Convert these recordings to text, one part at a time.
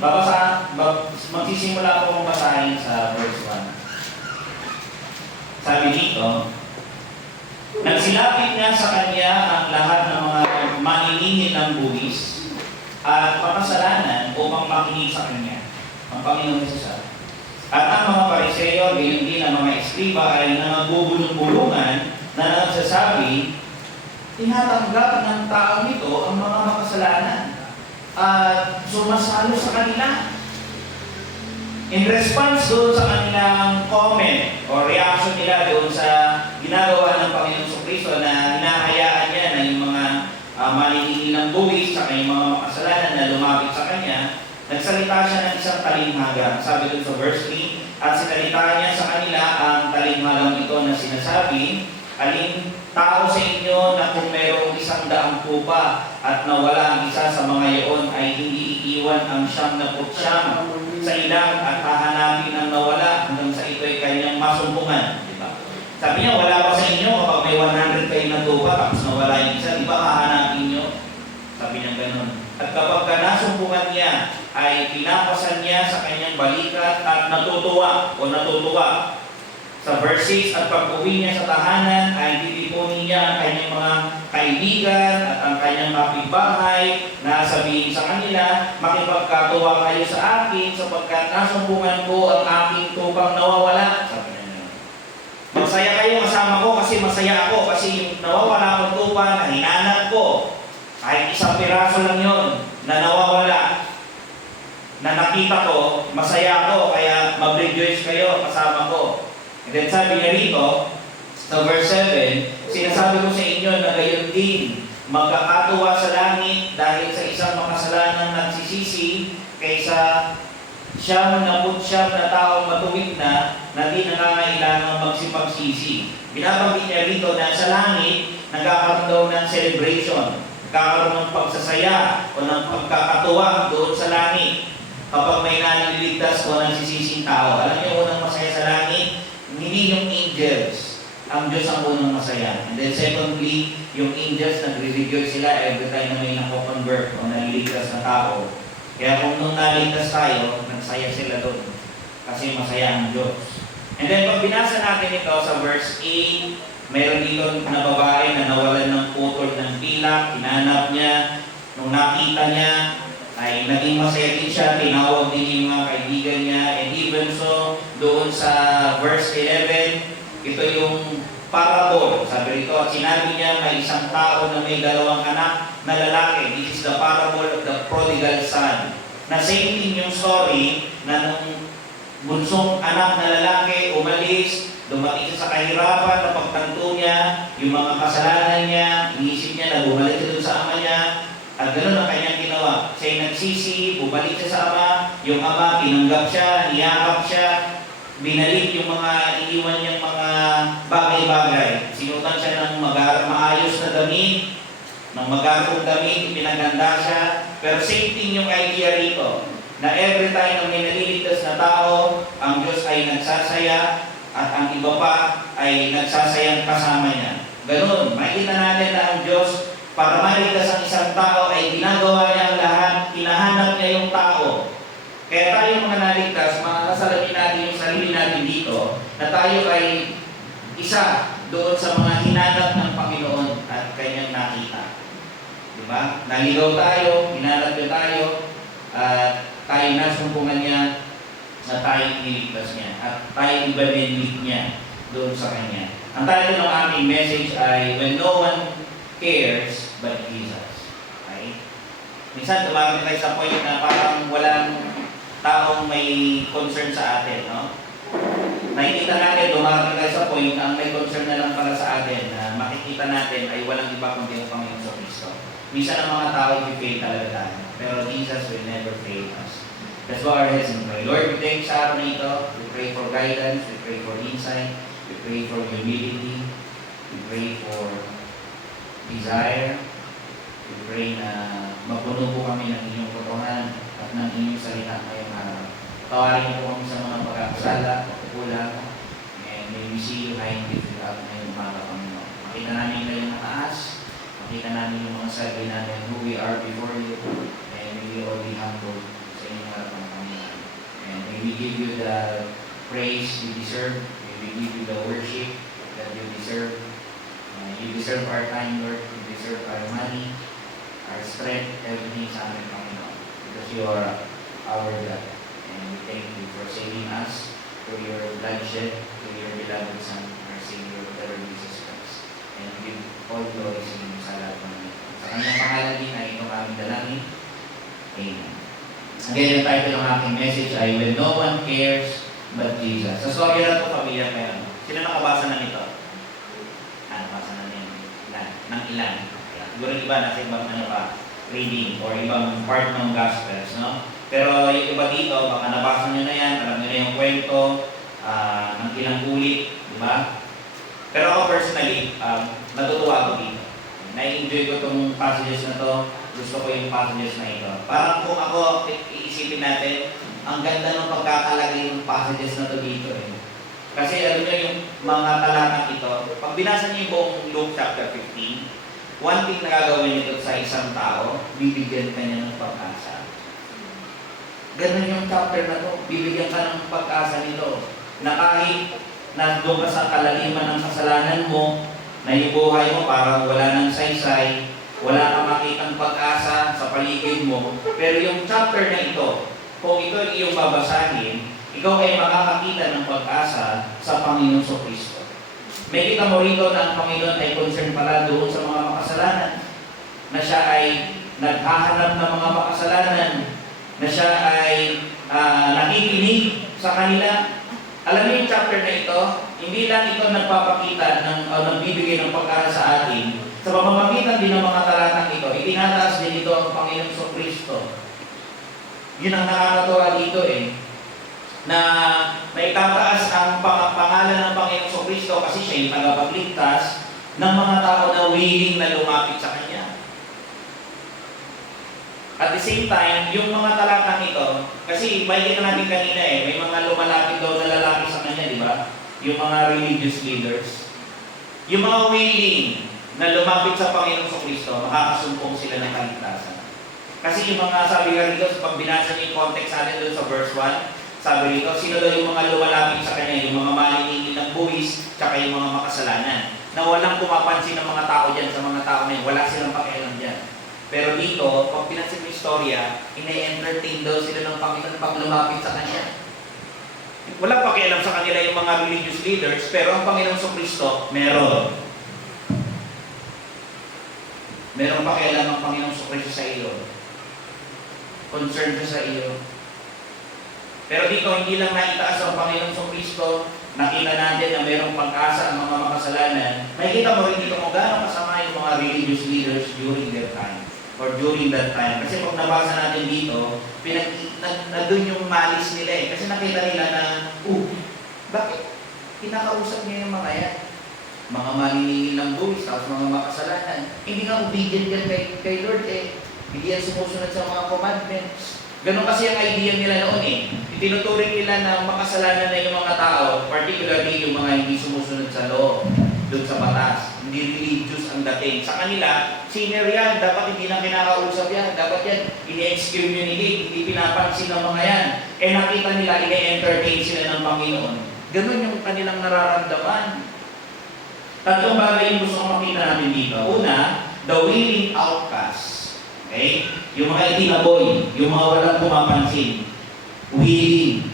Magsisimula po akong basahin sa verse 1. Sabi dito, nagsilapit nga sa kanya ang lahat ng mga maniningil ng buwis at makasalanan upang makinig sa kanya, ang Panginoon Jesus. At ang mga Pariseo, gayon din ang mga eskriba ay nagbubulong-bulungan na nagsasabi, tinatanggap ng taong ito ang mga makasalanan at sumasalo sa kanila. In response doon sa kanilang comment o reaction nila doon sa ginagawa ng Panginoong Kristo na hinahayaan niya na yung mga maniningil ng buwis sa kanyang mga makasalanan na lumapit sa kanya, nagsalita siya ng isang talinghaga. Sabi doon sa verse 3, at sinalita niya sa kanila ang talinghagang ito na sinasabi, alin tao sa inyo na kung mayroong 100 kupa at nawala ang isa sa mga iyon ay hindi iiwan ang 99 sa ilang at hahanapin ang nawala hanggang sa ito'y kanyang masumpungan. Diba? Sabi niya, wala ba sa inyo kapag may 100 kayo na tupa tapos nawala yung isa, di ba hahanapin niyo? Sabi niya ganun. At kapag nasumpungan niya, ay pinapasan niya sa kanyang balikat at natutuwa. Sa verse 6, at pag-uwi niya sa tahanan ay titipunin niya ang kanyang mga kaibigan at ang kanyang kapitbahay na sabihin sa kanila, makipagkatuwa kayo sa akin sapagkat nasumpungan ko ang aking tupang nawawala. Sabi niya, magsaya kayo kasama ko kasi masaya ako kasi yung nawawala kong tupa na hinanap ko, kahit isang piraso lang yun na nawawala, na nakita ko, masaya ako, kaya mag-rejoice kayo kasama ko. And then sabi niya rito, sa verse 7, sinasabi ko sa inyo na gayon din, magkakatuwa sa langit dahil sa isang makasalanang nagsisisi kaysa 99 na taong matuwid na di nangangailangang magsipagsisi. Binabanggit niya rito na sa langit, nagkakaroon daw ng celebration, nagkakaroon ng pagsasaya o ng pagkakatuwa doon sa langit kapag may naliligtas o nagsisising tao. Alam niyo, unang masaya sa langit, hindi yung angels. Ang Diyos ang unang masaya. And then secondly, yung angels nagre-rejoice sila every time na may nako-convert o naliligtas na tao. Kaya kung nung naligtas tayo, nagsaya sila doon. Kasi masaya ang Diyos. And then pag binasa natin ito sa verse 8, mayroon dito na babae na nawalan ng putol ng pilak, hinanap niya, nung nakita niya, ay naging masaya din siya, tinawag din yung mga kaibigan niya, and even so, doon sa verse 11, ito yung parable. Sabi rito, at sinabi niya may isang tao na may 2 anak na lalaki. This is the parable of the prodigal son. Na same thing yung story na nung bunsong anak na lalaki umalis, dumating siya sa kahirapan, napagtanto niya yung mga kasalanan niya, inisip niya na bumalik siya doon sa ama niya, at ganoon ang kanyang ginawa. Siya'y nagsisi, bumalik siya sa ama, yung ama tinanggap siya, niyakap siya, binalik yung mga iniwan niyang mga bagay-bagay. Sinutan siya ng maayos na damit, ng magagong damit, pinaganda siya. Pero same thing yung idea rito, na every time na may naliligtas na tao, ang Diyos ay nagsasaya, at ang iba pa ay nagsasayang kasama niya. Ganun, makikita natin na ang Diyos, para maligtas ang isang tao, ay ginagawa niya ang lahat, hinahanap niya yung tao. Kaya tayo mga naligtas, makakasalamin natin yung sarili natin dito, na tayo ay isa doon sa mga hinanap ng Panginoon at kanyang nakita. Diba? Naligaw tayo, hinanap niya tayo, at tayo nasumpungan niya, na tayo iniligtas niya, at tayo ibabendik niya doon sa kanya. Ang title ng aming message ay, When No One Cares But Jesus. Okay? Minsan tumawag tayo sa point na parang walang taong may concern sa atin, no? Nakikita natin, dumating tayo sa point na ang may concern na lang pala sa atin na makikita natin ay walang iba kundi ang Panginoon sa Kristo. Minsan ang mga tao i-fail talaga tayo, pero Jesus will never fail us. Let's bow our heads and pray. Lord, we thank sa araw na ito. We pray for guidance, we pray for insight, we pray for humility, we pray for desire. We pray na mapuno po kami ng inyong potohan at ng inyong salita ngayong araw. Tawarin niyo po kami sa mga pagkakasala, pagkukulang, and may we see you high and lifted up ngayong umaga, Panginoon. Makita namin kayong mataas, makita namin yung mga sabi namin who we are before you, and may we all be humble sa inyong harap ng Panginoon. And may we give you the praise you deserve. May we give you the worship that you deserve. You deserve our time, Lord. You deserve our money, our strength, everything sa amin, Panginoon. Because you are our God. And we thank you for saving us through your bloodshed, through your beloved Son, our Savior, the Lord Jesus Christ. And give all glory sa inyo sa lahat ng ito. Sa kanyang pangalan din ay itong aming dalangin. Amen. Again, ang title ng aking message ay When No One Cares But Jesus. Sa story na ito, pamilya kayo. Sino nakabasa na nito? Nakabasa na niyan. Ng ilan. Siguro iba nasa ibang reading or ibang part ng Gospels, no? Pero yung iba dito, baka nabasa nyo na yan, alam nyo na yung kwento ng ilang ulit, di ba? Pero ako personally, natutuwa ako dito. Na-enjoy ko itong passages na to. Gusto ko yung passages na ito. Parang kung ako, iisipin natin, ang ganda ng pagkakalagay ng passages na to dito. Kasi alam nyo yung mga talatang ito, pag binasa nyo yung buong Luke chapter 15, one thing na gagawin nito sa isang tao, bibigyan ka niya ng pag-asa. Ganun yung chapter na to, bibigyan ka ng pag-asa nito. Na kahit nandun ka sa kalaliman ng kasalanan mo, na yung buhay mo parang wala ng saysay, wala kang makitang pag-asa sa paligid mo, pero yung chapter na ito, kung ito ay iyong babasahin, ikaw ay makakakita ng pag-asa sa Panginoon Kristo. May kita mo rito na ang Panginoon ay concerned pala doon sa mga makasalanan, na siya ay naghahanap ng mga makasalanan, na siya ay nakikinig sa kanila. Alam mo yung chapter na ito, hindi lang ito nagpapakita nagbibigay ng pag-asa sa atin. Sa pamamagitan din ng mga talatang ito, itinataas din ito ang Panginoon Kristo. Yun ang nakakatawa dito na naitataas ang pangalan ng Panginoon Kristo kasi siya yung tagapagligtas ng mga tao na willing na lumapit sa Kanya. At the same time, yung mga talatang ito, kasi makikita natin kanina may mga lumalapit daw na lalaki sa Kanya, di ba? Yung mga religious leaders. Yung mga willing na lumapit sa Panginoon Kristo, makakasumpong sila ng kaligtasan. Kasi yung mga sabi nga dito, pag binasa niyo yung context natin doon sa verse 1, sabi dito, sino daw yung mga lumalapit sa Kanya, yung mga maniningil ng buwis, tsaka yung mga makasalanan. Na walang pumapansin ng mga tao dyan sa mga tao na yun, wala silang pakialam dyan. Pero dito, pag pinansin mo yung istorya, ina-entertain daw sila ng Panginoon pag lumapit sa Kanya. Walang pakialam sa kanila yung mga religious leaders, pero ang Panginoon Kristo, meron. Merong pakialam ang Panginoon Kristo sa iyo. Concern siya sa iyo. Pero dito, hindi lang naitaas ang Panginoon Kristo, nakita natin na mayroong pag-asa ang mga makasalanan. Makikita mo rin dito kung gaano kasama yung mga religious leaders during their time or during that time. Kasi pag nabasa natin dito, doon yung malis nila Kasi nakita nila na, bakit? Kinakausap niya yung mga yan. Mga maniningil ng buwis, tapos mga makasalanan. Hindi nga obedient yan kay Lord Hindi yan sumusunod sa mga commandments. Ganon kasi ang idea nila noon Itinuturing nila na makasalanan na yung mga tao, particularly yung mga hindi sumusunod sa law, doon sa batas. Hindi religious ang dating. Sa kanila, senior yan, dapat hindi na kinakausap yan. Dapat yan, ini-excommunicate, hindi pinapansin ng mga yan. Nakita nila, ini-entertain sila ng Panginoon. Ganon yung kanilang nararamdaman. Tatlong bagay yung gusto kong makita natin dito. Una, the willing outcast. Okay? Yung mga itinaboy, yung mga walang pumapansin. Willing.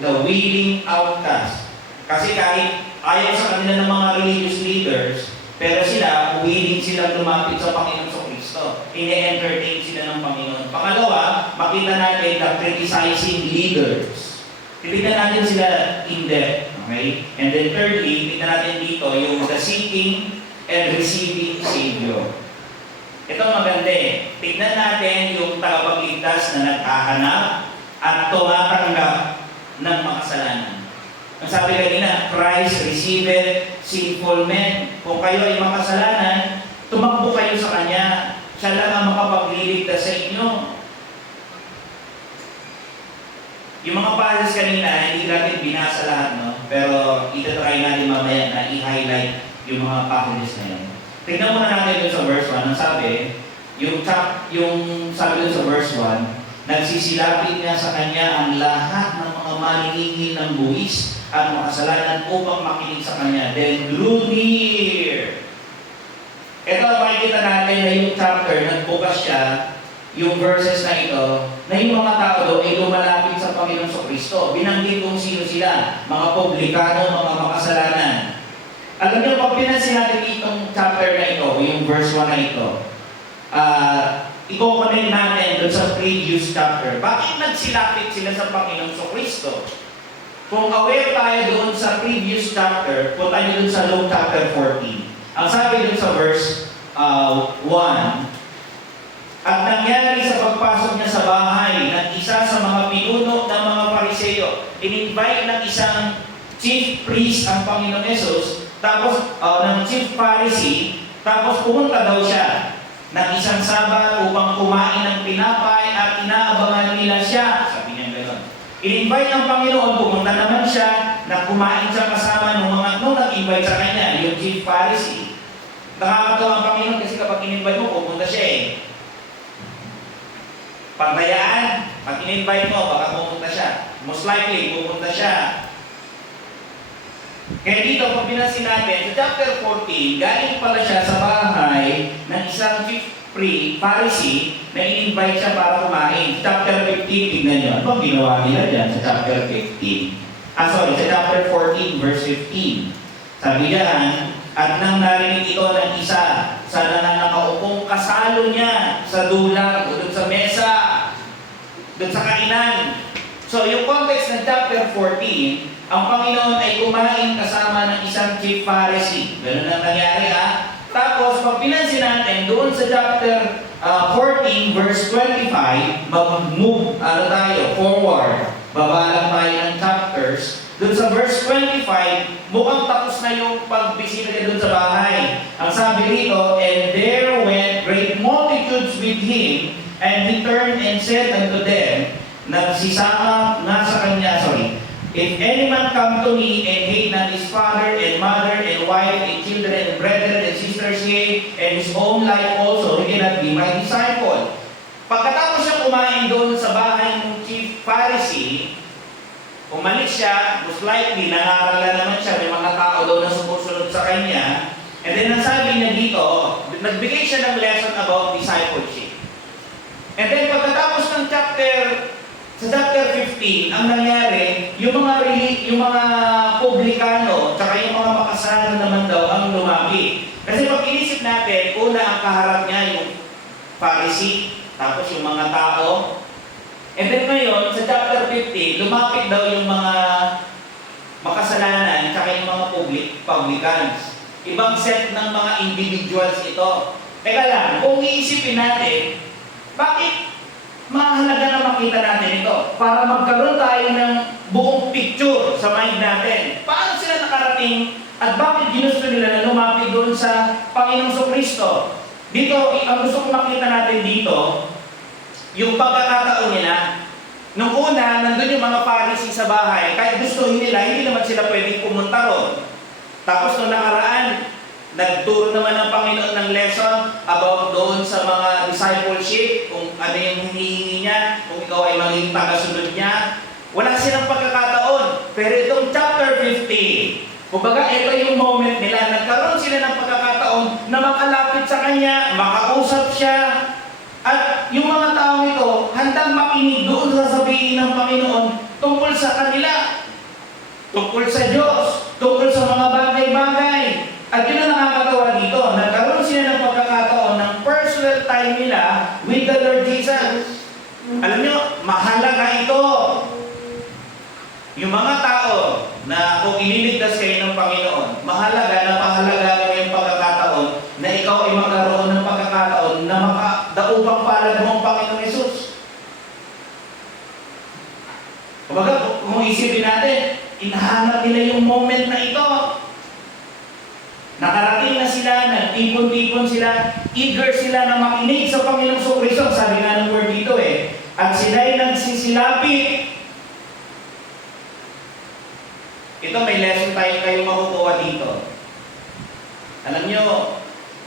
The willing outcast. Kasi kahit ayaw sa kanila ng mga religious leaders, pero sila, willing silang lumapit sa Panginoon Kristo. Ine-entertain sila ng Panginoon. Pangalawa, makita natin the criticizing leaders. Tignan natin sila in depth. Okay? And then thirdly, tignan natin dito yung the seeking and receiving Savior. Ito maganda Tignan natin yung tagapagligtas na naghahanap at tumatanggap ng makasalanan. Ang sabi kanina, Christ received sinful men. Kung kayo ay makasalanan, tumakbo kayo sa Kanya. Siya lang ang makapagliligtas sa inyo. Yung mga passages kanina, hindi natin binasa lahat, no? Pero itatry natin mamaya na i-highlight yung mga passages na yun. Tignan muna natin dun sa verse 1. Ang sabi, yung sabi dun sa verse 1, Nagsisilapit nga sa kanya ang lahat ng mga maningingil ng buwis at makasalanan upang makinig sa kanya. Then drew near. Ito, makikita natin na yung chapter, nagbukas siya, yung verses na ito, na yung mga tao doon ay lumalapit sa Panginoon Kristo. Binanggit kung sino sila, mga publikano, mga makasalanan. Alam niyo, pag pinansin natin itong chapter na ito, yung verse 1 na ito, i-connect natin doon sa previous chapter. Bakit nagsilapit sila sa Panginoon Kristo? Kung aware tayo doon sa previous chapter, punta niyo doon sa Luke chapter 14. Ang sabi doon sa verse 1, at nangyari sa pagpasok niya sa bahay ng isa sa mga pinuno ng mga Pariseo, in-invite ng isang chief priest ang Panginoon Jesus, tapos ng chief Pharisee, tapos pumunta daw siya ng isang Sabat upang kumain ng tinapay at inaabangan nila siya. Sabi niya gano'n. In-invite ng Panginoon, pumunta naman siya na kumain siya kasama ng mga nag-invite sa kanya, yung chief Pharisee. Nakakatawa ang Panginoon kasi kapag in-invite mo, pupunta siya eh. Paglayaan, pag in-invite mo, baka pupunta siya. Most likely, pupunta siya. Kaya dito, pag binansin natin, sa chapter 14, galing pala siya sa bahay ng isang chief Pharisee na in-invite siya para kumain. Chapter 15, tignan nyo. Ano ang ginawa nila dyan sa chapter 15? Sa chapter 14, verse 15. Sabi dyan, at nang narinig ito ng isa sa nakakaupong kasalo niya sa dulang, doon sa mesa, doon sa kainan. So, yung context ng chapter 14, ang Panginoon ay kumain kasama ng isang chief Pharisee. Ganun ang nangyari Tapos, pag pinansin natin, doon sa chapter 14, verse 25, mag-move, forward. Baba lang tayo ng chapters. Doon sa verse 25, mukhang tapos na yung pagbisita niya doon sa bahay. Ang sabi rito, and there went great multitudes with him, and he turned and said unto them, nagsisama nga sa kanya, if any man come to me and hate not his father and mother and wife and children and brethren and sisters, yea, and his own life also, he cannot be my disciple. Pagkatapos siya kumain doon sa bahay ng chief Pharisee, umalis siya, most likely, nangaralan naman siya, may mga tao daw na sumusunod sa kanya. And then, ang sabi niya dito, nagbigay siya ng lesson about discipleship. And then, pagkatapos ng sa chapter 15, ang nangyari, yung mga publikano, tsaka yung mga makasalanan naman daw ang lumapit. Kasi pag inisip natin, una ang kaharap niya yung Pharisee, tapos yung mga tao. And then ngayon, sa chapter 15, lumapit daw yung mga makasalanan, tsaka yung mga publicans. Ibang set ng mga individuals ito. Teka lang, kung iisipin natin, bakit mahalaga na makita natin ito? Para magkaroon tayo ng buong picture sa mind natin. Paano sila nakarating at bakit ginusto nila na lumapit doon sa Panginoong Kristo? Dito, ang gusto kong makita natin dito, yung pagkakataon nila. Nung una, nandun yung mga Pharisee sa bahay, kahit gustuhin nila, hindi naman sila pwedeng pumunta ron. Tapos nung nakaraan, nagturo naman ng Panginoon ng lesson about doon sa mga discipleship, kung ano yung hinihingi niya, kung ikaw ay magiging tagasunod niya. Wala silang pagkakataon. Pero itong chapter 15, kumbaga ito yung moment nila, nagkaroon sila ng pagkakataon na makalapit sa Kanya, makausap siya, at yung mga tao ito, handang makinig doon sa sabihin ng Panginoon tungkol sa kanila, tungkol sa Diyos, tungkol sa mga bagay-bagay. At yun ang nakakatawa dito, nagkaroon sila ng pagkakataon ng personal time nila with the Lord Jesus. Alam nyo, mahalaga ito. Yung mga tao na kung ililigtas kayo ng Panginoon, mahalaga mo yung pagkakataon na ikaw ay magkaroon ng pagkakataon na makadaupang palad mo ang Panginoong Jesus. Kumbaga, kung isipin natin, inahanap nila yung moment na ito. Nakarating na sila, nagtipon-tipon sila, eager sila na makinig sa Panginoong Kristo. Sabi nga ng word dito at sila'y nagsisilapit. Ito, may lesson tayo kayong makukuha dito. Alam nyo,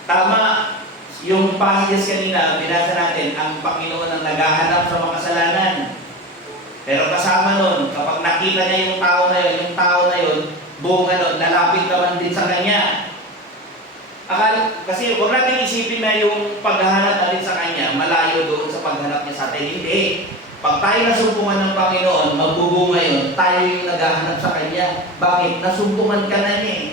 tama, yung passages kanina, binasa natin, ang Panginoon ang naghahanap sa makasalanan. Pero kasama nun, kapag nakita niya yung tao na yun, buong lalapit naman din sa Kanya. Kasi huwag natin isipin na yung paghahanap natin sa Kanya, malayo doon sa paghanap niya sa atin. Hindi. Pag tayo nasumpungan ng Panginoon, magbubunga yun, tayo yung naghahanap sa Kanya. Bakit? Nasumpungan ka na niya eh.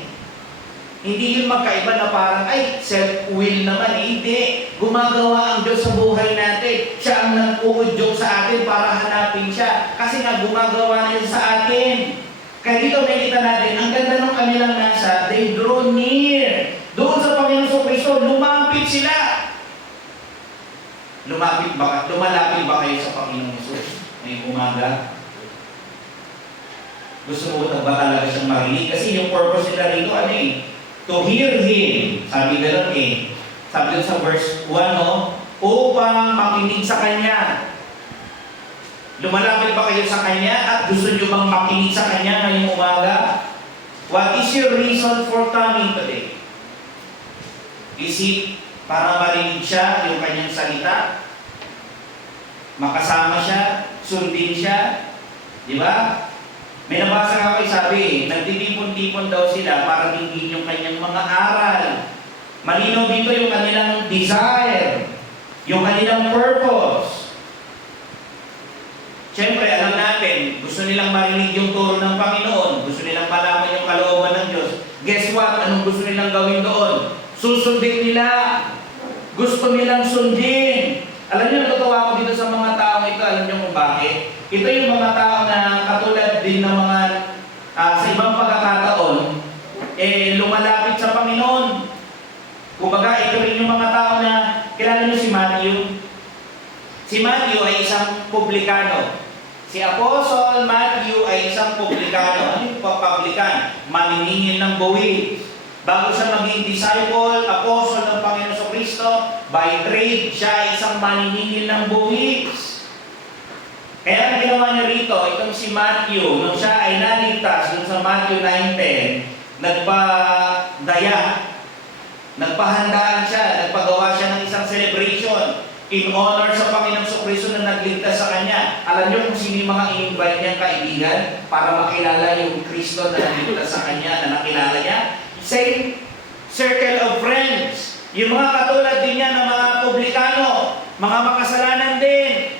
Hindi yun magkaiba na parang, ay, self-will naman eh. Hindi. Gumagawa ang Diyos sa buhay natin. Siya ang nag-uudyok sa atin para hanapin siya. Kasi nga, gumagawa na yun sa atin. Kaya dito nakita natin, ang ganda ng kanilang nasa, they draw near. Doon sa Panginoon Kristo, lumapit sila. Lumalapit ba kayo sa Panginoon Jesus? May umaga? Gusto mo ba talaga siyang marinig? Kasi yung purpose nila rito, ano eh? To hear Him. Sabi gano'n eh. Sabi doon sa verse 1, no? Upang makinig sa Kanya. Lumalapit ba kayo sa Kanya at gusto nyo bang makinig sa Kanya ngayong umaga? What is your reason for coming today? Is it para marinig siya, yung Kanyang salita? Makasama siya? Sundin siya? Di ba? May nabasa nga kayo sabi, nagtitipon-tipon daw sila para dinggin yung Kanyang mga aral. Malinaw dito yung kanilang desire, yung kanilang purpose. Siyempre, alam natin, gusto nilang marinig yung turo ng Panginoon, gusto nilang malaman yung kalooban ng Diyos. Guess what? Anong gusto nilang gawin doon? Susundin nila. Gusto nilang sundin. Alam niyo, natutuwa ako dito sa mga tao ito. Alam niyo kung bakit? Ito yung mga tao na katulad din ng mga sa ibang pagkakataon, lumalapit sa Panginoon. Kumbaga, ito rin yung mga tao na, kilala niyo si Matthew? Si Matthew ay isang publikano. Si Apostle Matthew ay isang publikano. Ano yung publikan? Maniningil ng buwis. Bago siya maging disciple, apostle ng Panginoon Kristo, by trade, siya ay isang maniningil ng buwis. Kaya ang ginawa niya rito, itong si Matthew, nung siya ay naligtas, dun sa Matthew 9:10, nagpadaya, nagpahandaan siya, nagpagawa siya ng isang celebration in honor sa Panginoong Kristo na nagligtas sa Kanya. Alam niyo kung sino yung mga in-invite niyang kaibigan para makilala yung Kristo na nagligtas sa Kanya, na nakilala niya? Same circle of friends. Yung mga katulad din niya ng mga publikano, mga makasalanan din.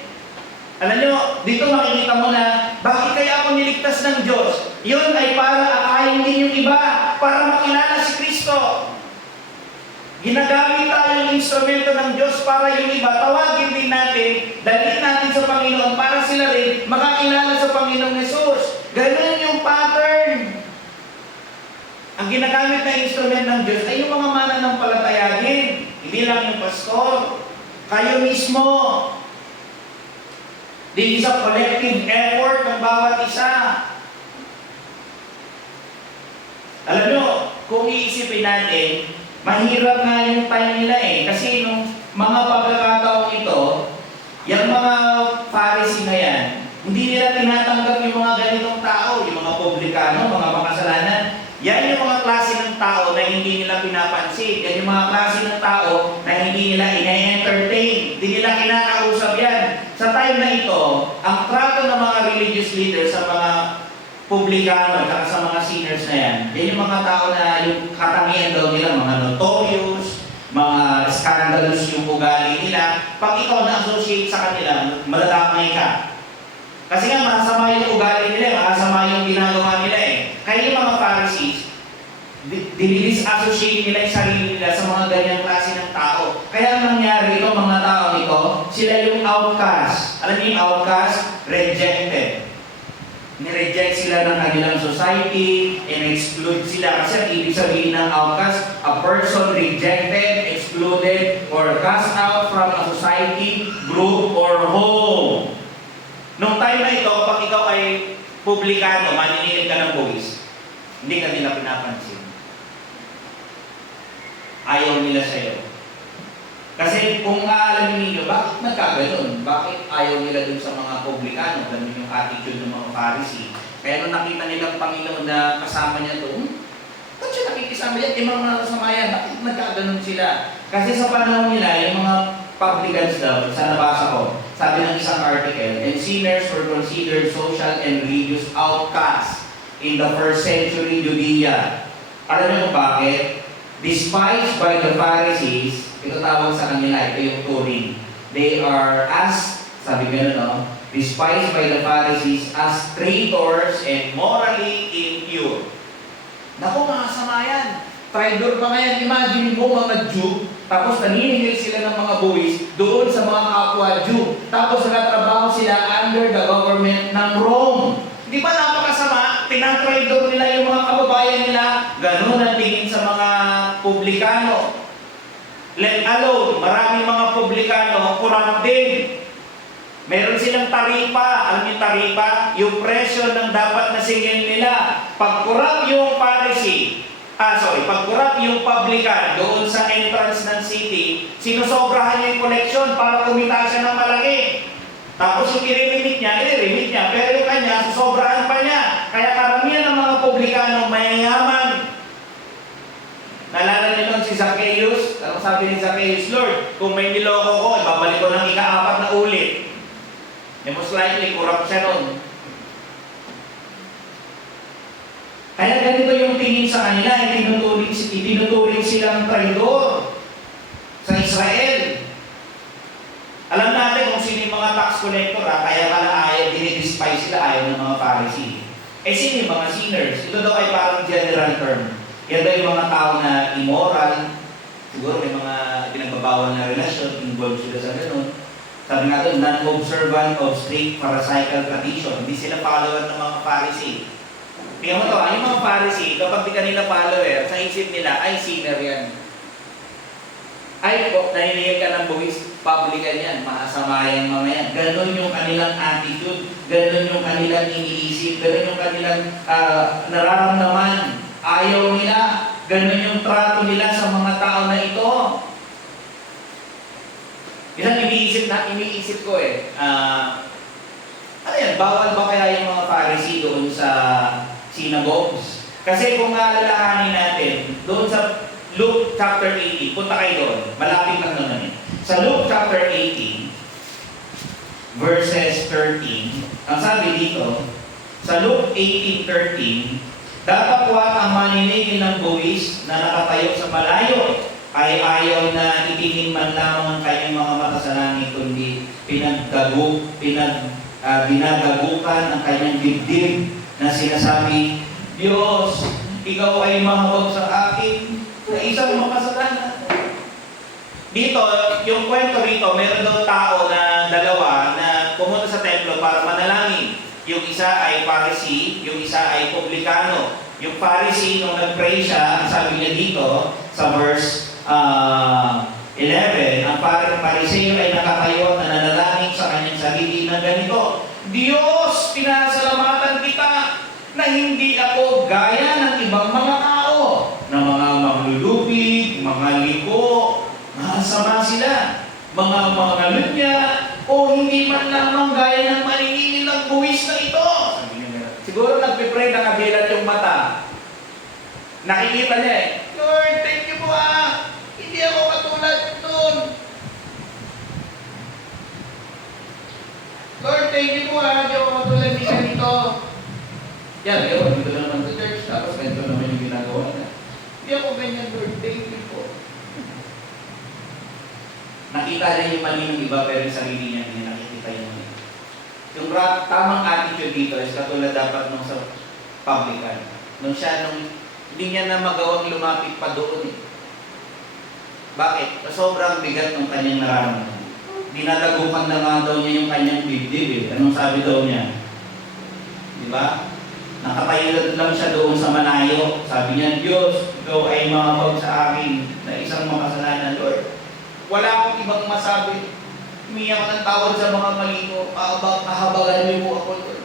Alam niyo, dito makikita mo na, bakit kaya ako niligtas ng Diyos? Yun ay para akayin din yung iba, para makilala si Kristo. Ginagamit tayong instrumento ng Diyos para yung iba, tawagin din natin, dalhin natin sa Panginoon para sila rin makakilala sa Panginoong Jesus. Ganun yung pattern. Ang ginagamit na instrument ng Diyos ay yung mga mananampalataya din. Hindi lang yung pastor. Kayo mismo. This is a collective effort ng bawat isa. Alam nyo, kung iisipin natin, mahirap nga yung time nila eh. Kasi nung mga pagkakataong ito, yung mga Pharisee na yan, hindi nila tinatanggap yung mga ganitong tao, yung mga publikano, mga makasalanan. Yan yung mga klase ng tao na hindi nila pinapansin. Yan yung mga klase ng tao na hindi nila ina-entertain. Hindi nila kinakausap yan. Sa time na ito, ang trato ng mga religious leaders sa mga publikano at sa mga sinners na yan, yan yung mga tao na yung katangian daw nila, mga notorious, mga scandalous yung ugali nila. Pag ikaw na-associate sa kanila, maladamay ka. Kasi nga, masama yung ugali nila, masama yung ginagawa nila eh. Kaya yung mga Pharisees, dinilis-associate nila yung sarili nila sa mga ganyang klase ng tao. Kaya ang nangyari ito, mga tao ito, sila yung outcast. Alam niyo yung outcast? Rejected. Ni-reject sila ng kanilang society, and-exclude sila. Kasi ang ibig sabihin ng outcast, a person rejected, excluded, or cast out from a society, group, or home. Nung time na ito, pag ikaw ay publikano, maniningil ka ng buwis, hindi ka nila pinapansin. Ayaw nila sa'yo. Kasi kung aalamin ninyo, bakit nagkaganon? Bakit ayaw nila dun sa mga publikano? Ganun yung attitude ng mga Pharisee. Kaya nung nakita nilang Panginoon na kasama niya ito, ba't siya nakikisama yan? Yung mga kasama yan, bakit nagkaganon sila? Kasi sa panahon nila, yung mga publicans daw, sa nabasa ko, sabi ng isang article, and sinners were considered social and religious outcasts in the first century Judea. Alam niyo kung bakit? Despised by the Pharisees, ito tawag sa kanila, ito yung Turing. They are sabi gano'n, no? Despised by the Pharisees as traitors and morally impure. Naku, mga sama yan. Traitor pa ngayon. Imagine mo mga Jew, tapos naniningil sila ng mga buwis doon sa mga kapwa Jew. Tapos nagtatrabaho sila under the government ng Rome. Di ba napakasama? Tinatraidor nila yung mga kababayan nila. Ganun ang tingin sa mga publikano. Let alone, maraming mga publikano, corrupt din. Meron silang taripa. Alam niyo taripa? Yung presyo ng dapat na singil nila. Pag corrupt yung pag corrupt yung publican doon sa entrance ng city, sinusobrahan niya yung collection para kumita siya ng malaki. Tapos yung i-remit niya, pero yung kanya, susobrahan pa niya. Kaya karamihan ng mga publikano mayayaman. Nalala niyo nun si Zacchaeus? Ano sabi ni Zacchaeus? Lord, kung may niloko ko, ibabalik ko ng ika-4 na ulit. Most likely, corrupt siya nun. Kaya ganito yung tingin sa kanila, itinuturing silang traidor sa Israel. Alam natin kung sino yung mga tax collector, kaya ayaw, dinidespise sila, ayaw ng mga Pharisee. Sino yung mga sinners? Ito daw ay parang general term. Yan daw yung mga tao na immoral, siguro may mga pinagbabawal na relasyon, involved sila sa ganun. Sabi nga doon, non-observant of strict pharisaical tradition. Hindi sila follower ng mga Pharisee. Tingnan mo ito, yung mga Pharisee, kapag di kanila follower, sa isip nila, ay sinner yan. Ay po, naniningil ka ng buwis, publican yan, masama yan mga yan. Ganon yung kanilang attitude, ganon yung kanilang iniisip, ganon yung kanilang nararamdaman. Ayaw nila, ganon yung trato nila sa mga tao na ito. Isang iniisip ko ano yan, bawal ba kaya yung mga Pharisee doon sa synagogues? Kasi kung maalalahanin natin, doon sa Luke chapter 18, punta kayo doon, malapit lang naman Sa Luke chapter 18, verses 13, ang sabi dito, sa Luke 18:13, datapwat ang maniningil ng buwis na nakatayo sa malayo ay ayaw na itingin man lamang ang kanyang mga mata sa langit, kundi dinadagukan ang kanyang dibdib na sinasabi, Diyos, ikaw ay mahabag sa akin na isang makasalanan. Dito, yung kwento rito, meron daw tao na dalawa na pumunta sa templo para manalangin. Yung isa ay Pharisee, yung isa ay publikano. Yung Pharisee, nung nag-pray siya, ang sabi niya dito, sa verse 11, ang Pariseo ay nakatayo at nananalangin sa kanyang sarili na ganito, Diyos, pinasalamatan kita na hindi ako gaya ng ibang mga tao, na mga maglulupig, mga liko, masama sila, mga lunya, o hindi man lamang gaya ng maniningil ng buwis na ito. Siguro nagpipray na kabilat yung mata. Nakikita niya Lord, thank you po Hindi ako katulad nun. Lord, thank you po Hindi ako katulad ni ganito. Yan, dito naman sa church. Tapos ganito naman yung ginagawa niya. Hindi ako ganyan, Lord. Thank you po. Nakita niya yung mali ng iba, pero yung sarili niya hindi nakikita yung mali. Yung tamang attitude dito is katulad dapat nung sa publican. Hindi niya na magawang lumapit pa doon Bakit? Sobrang bigat ng kanyang nararamdaman. Dinadagukan na nga daw niya yung kanyang dibdib Anong sabi daw niya? Di ba? Nakatayo lang siya doon sa malayo. Sabi niya, Diyos, ikaw ay mahabag sa akin na isang makasalanan, Lord. Wala akong ibang masabi. Umiyak ng tawad sa mga mali ko. Kahabagan niyo po ako, Lord.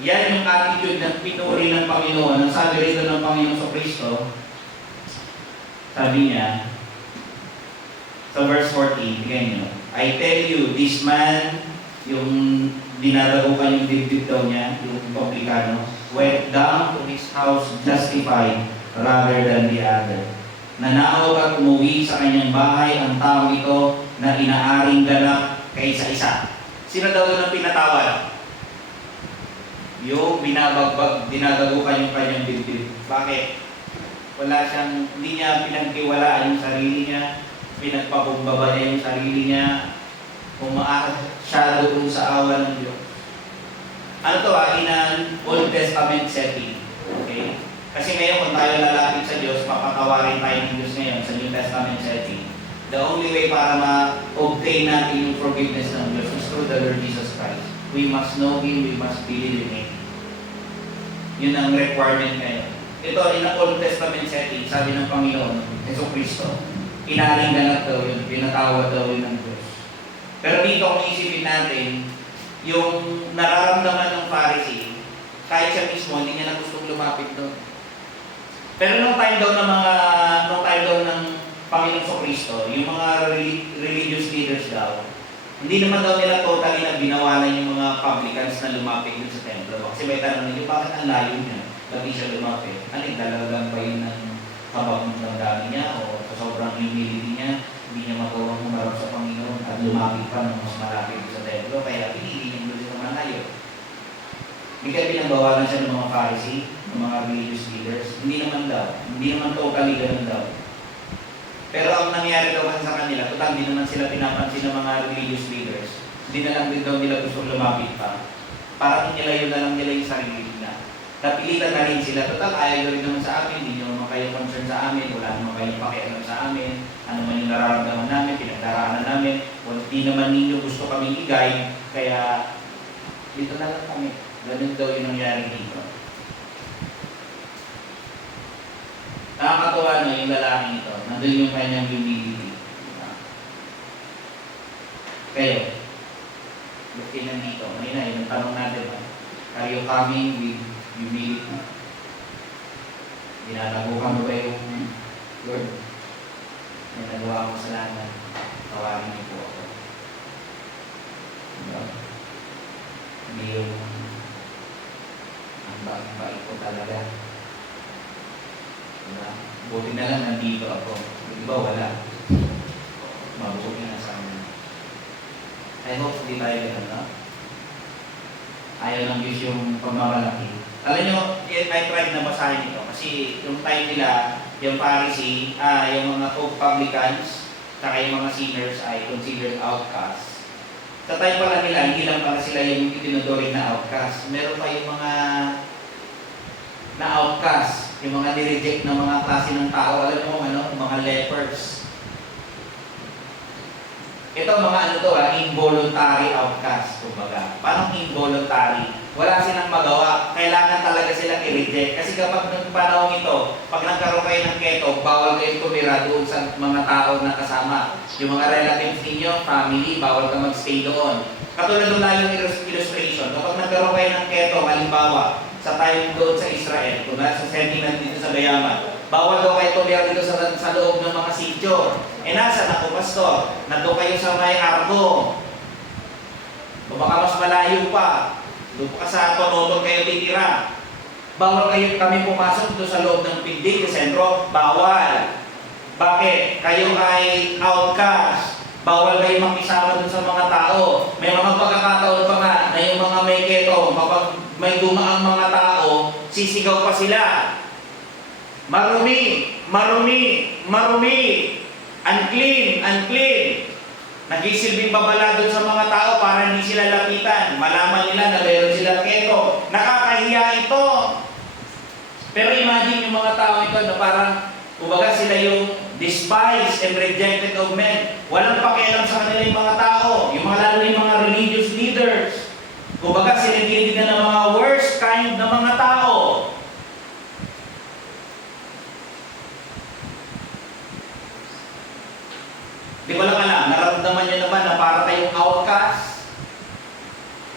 Yan yung attitude ng pinuri ng Panginoon. Ang sabi rito ng Panginoon sa Kristo, sabi niya, sa verse 14, bigyan niyo, I tell you, this man, yung dinadagukan yung dibdib daw niya, yung publikano, went down to his house justified rather than the other. Nanakaw at umuwi sa kanyang bahay ang taong ito na inaaring ganap kaysa isa. Sino daw doon ang pinatawad? Yung binabagbag, dinadagukan yung kanyang dibdib. Bakit? Wala siyang, hindi niya pinagtiwalaan yung sarili niya, pinagpakumbaba niya yung sarili niya, umaakit siya doon sa awa ng Diyos. Ano to in an Old Testament setting. Okay? Kasi ngayon kung tayo lalapit sa Diyos, papatawarin tayo ng Diyos ngayon sa New Testament setting. The only way para ma-obtain natin yung forgiveness ng Diyos is through the Lord Jesus Christ. We must know Him, we must believe in Him. Yun ang requirement ngayon. Ito, in an Old Testament setting, sabi ng Panginoon, Jesucristo, inaring ganap daw yun, pinatawad daw yun ng Diyos. Pero dito kung isipin natin, yung nararamdaman ng Pharisee, kahit siya mismo, hindi niya na gustong lumapit doon. Pero nung time daw ng Panginoon Jesucristo, yung mga religious leaders daw, hindi naman daw nila totally na binawalan yung mga publicans na lumapit dun sa templo. Kasi may tanong nila, bakit ang layo niya? Lagi siya lumapit. Ano yung dalagang ba yun ng habang ng dami niya o sa sobrang humility niya, hindi niya magawang humarap sa Panginoon at lumapit pa ng mas malapit sa templo. Kaya pinili niya doon sa malayo. Hindi kaya pinagbawalan siya ng mga Pharisee, ng mga religious leaders. Hindi naman daw. Hindi naman totally ganun daw. Pero ang nangyari daw sa kanila, total hindi naman sila pinapansin ng mga religious leaders. Hindi na lang din daw nila gustong lumapit pa. Parang inilayo na lang nila yung sarili nila. Napilitan na rin sila. Total, ayaw rin naman sa amin. Hindi nyo naman kayo concern sa amin. Wala naman kayong pakialam sa amin. Ano man yung nararamdaman namin, pinagdaraanan namin. Hindi naman ninyo gusto kaming i-guide. Kaya, dito na lang kami. Ganun daw yung nangyari dito. Nakakatawa no, yung lalaking ito. Nandun yung kanyang humility. Kayo, looking nandito. Kanina, yung tanong natin, are you coming with humility? Dinadabukan mo ba yung Lord? May nagawa ko kasalanan. Tawarin niyo po ako. Diba? Hindi yung ang bait ko talaga. Diba? Buti na lang nandito ako. Diba wala? Mabuti na sa amin. I hope hindi tayo ganun, no? Ayaw ng Diyos yung pagmamalaki. Alam nyo, I tried na basahin ito kasi yung time nila, yung Pharisee, yung mga publicans, saka yung mga sinners ay considered outcasts. Sa time pala nila, hindi lang pala sila yung itinuturing na outcast. Meron pa yung mga na outcast, yung mga nireject na mga klase ng tao, alam mo, mga lepers. Ito mga involuntary outcast, kumbaga. Paano involuntary? Wala silang magawa. Kailangan talaga silang i-reject. Kasi kapag ng panahon ito, pag nagkaroon kayo ng keto, bawal kayo tumira doon sa mga tao na kasama. Yung mga relatives ninyo, family, bawal ka mag-stay doon. Katulad nung yung illustration, kapag nagkaroon kayo ng keto, halimbawa, sa time doon sa Israel, kung sa sentiment dito sa Gayaman, bawal daw kayo tumira dito sa loob ng mga sityo. Nasa ako, pastor, nandun kayo sa may arko. O baka mas malayo pa. Doon pa sa Tonoton kayo titira. Bawal kayo kami pumasok doon sa loob ng pigdig, sa sentro. Bawal. Bakit? Kayo ay outcast. Bawal kayo makisama doon sa mga tao. May mga pagkakataon pa nga na yung mga may keto, kapag may dumaang mga tao, sisigaw pa sila. Marumi, marumi, marumi. Unclean, unclean. Nagsisilbing babala doon sa mga tao para hindi sila lapitan. Malaman nila na meron silang keto. Nakakahiya ito. Pero imagine yung mga tao ito na parang, kumbaga sila yung despised and rejected of men. Walang pakialam sa kanila yung mga tao. Yung mga lalo yung mga religious leaders. Kumbaga sila tinitignan ng mga worst kind na mga tao. Di ko lang alam, nararamdaman niyo naman na para tayong outcast.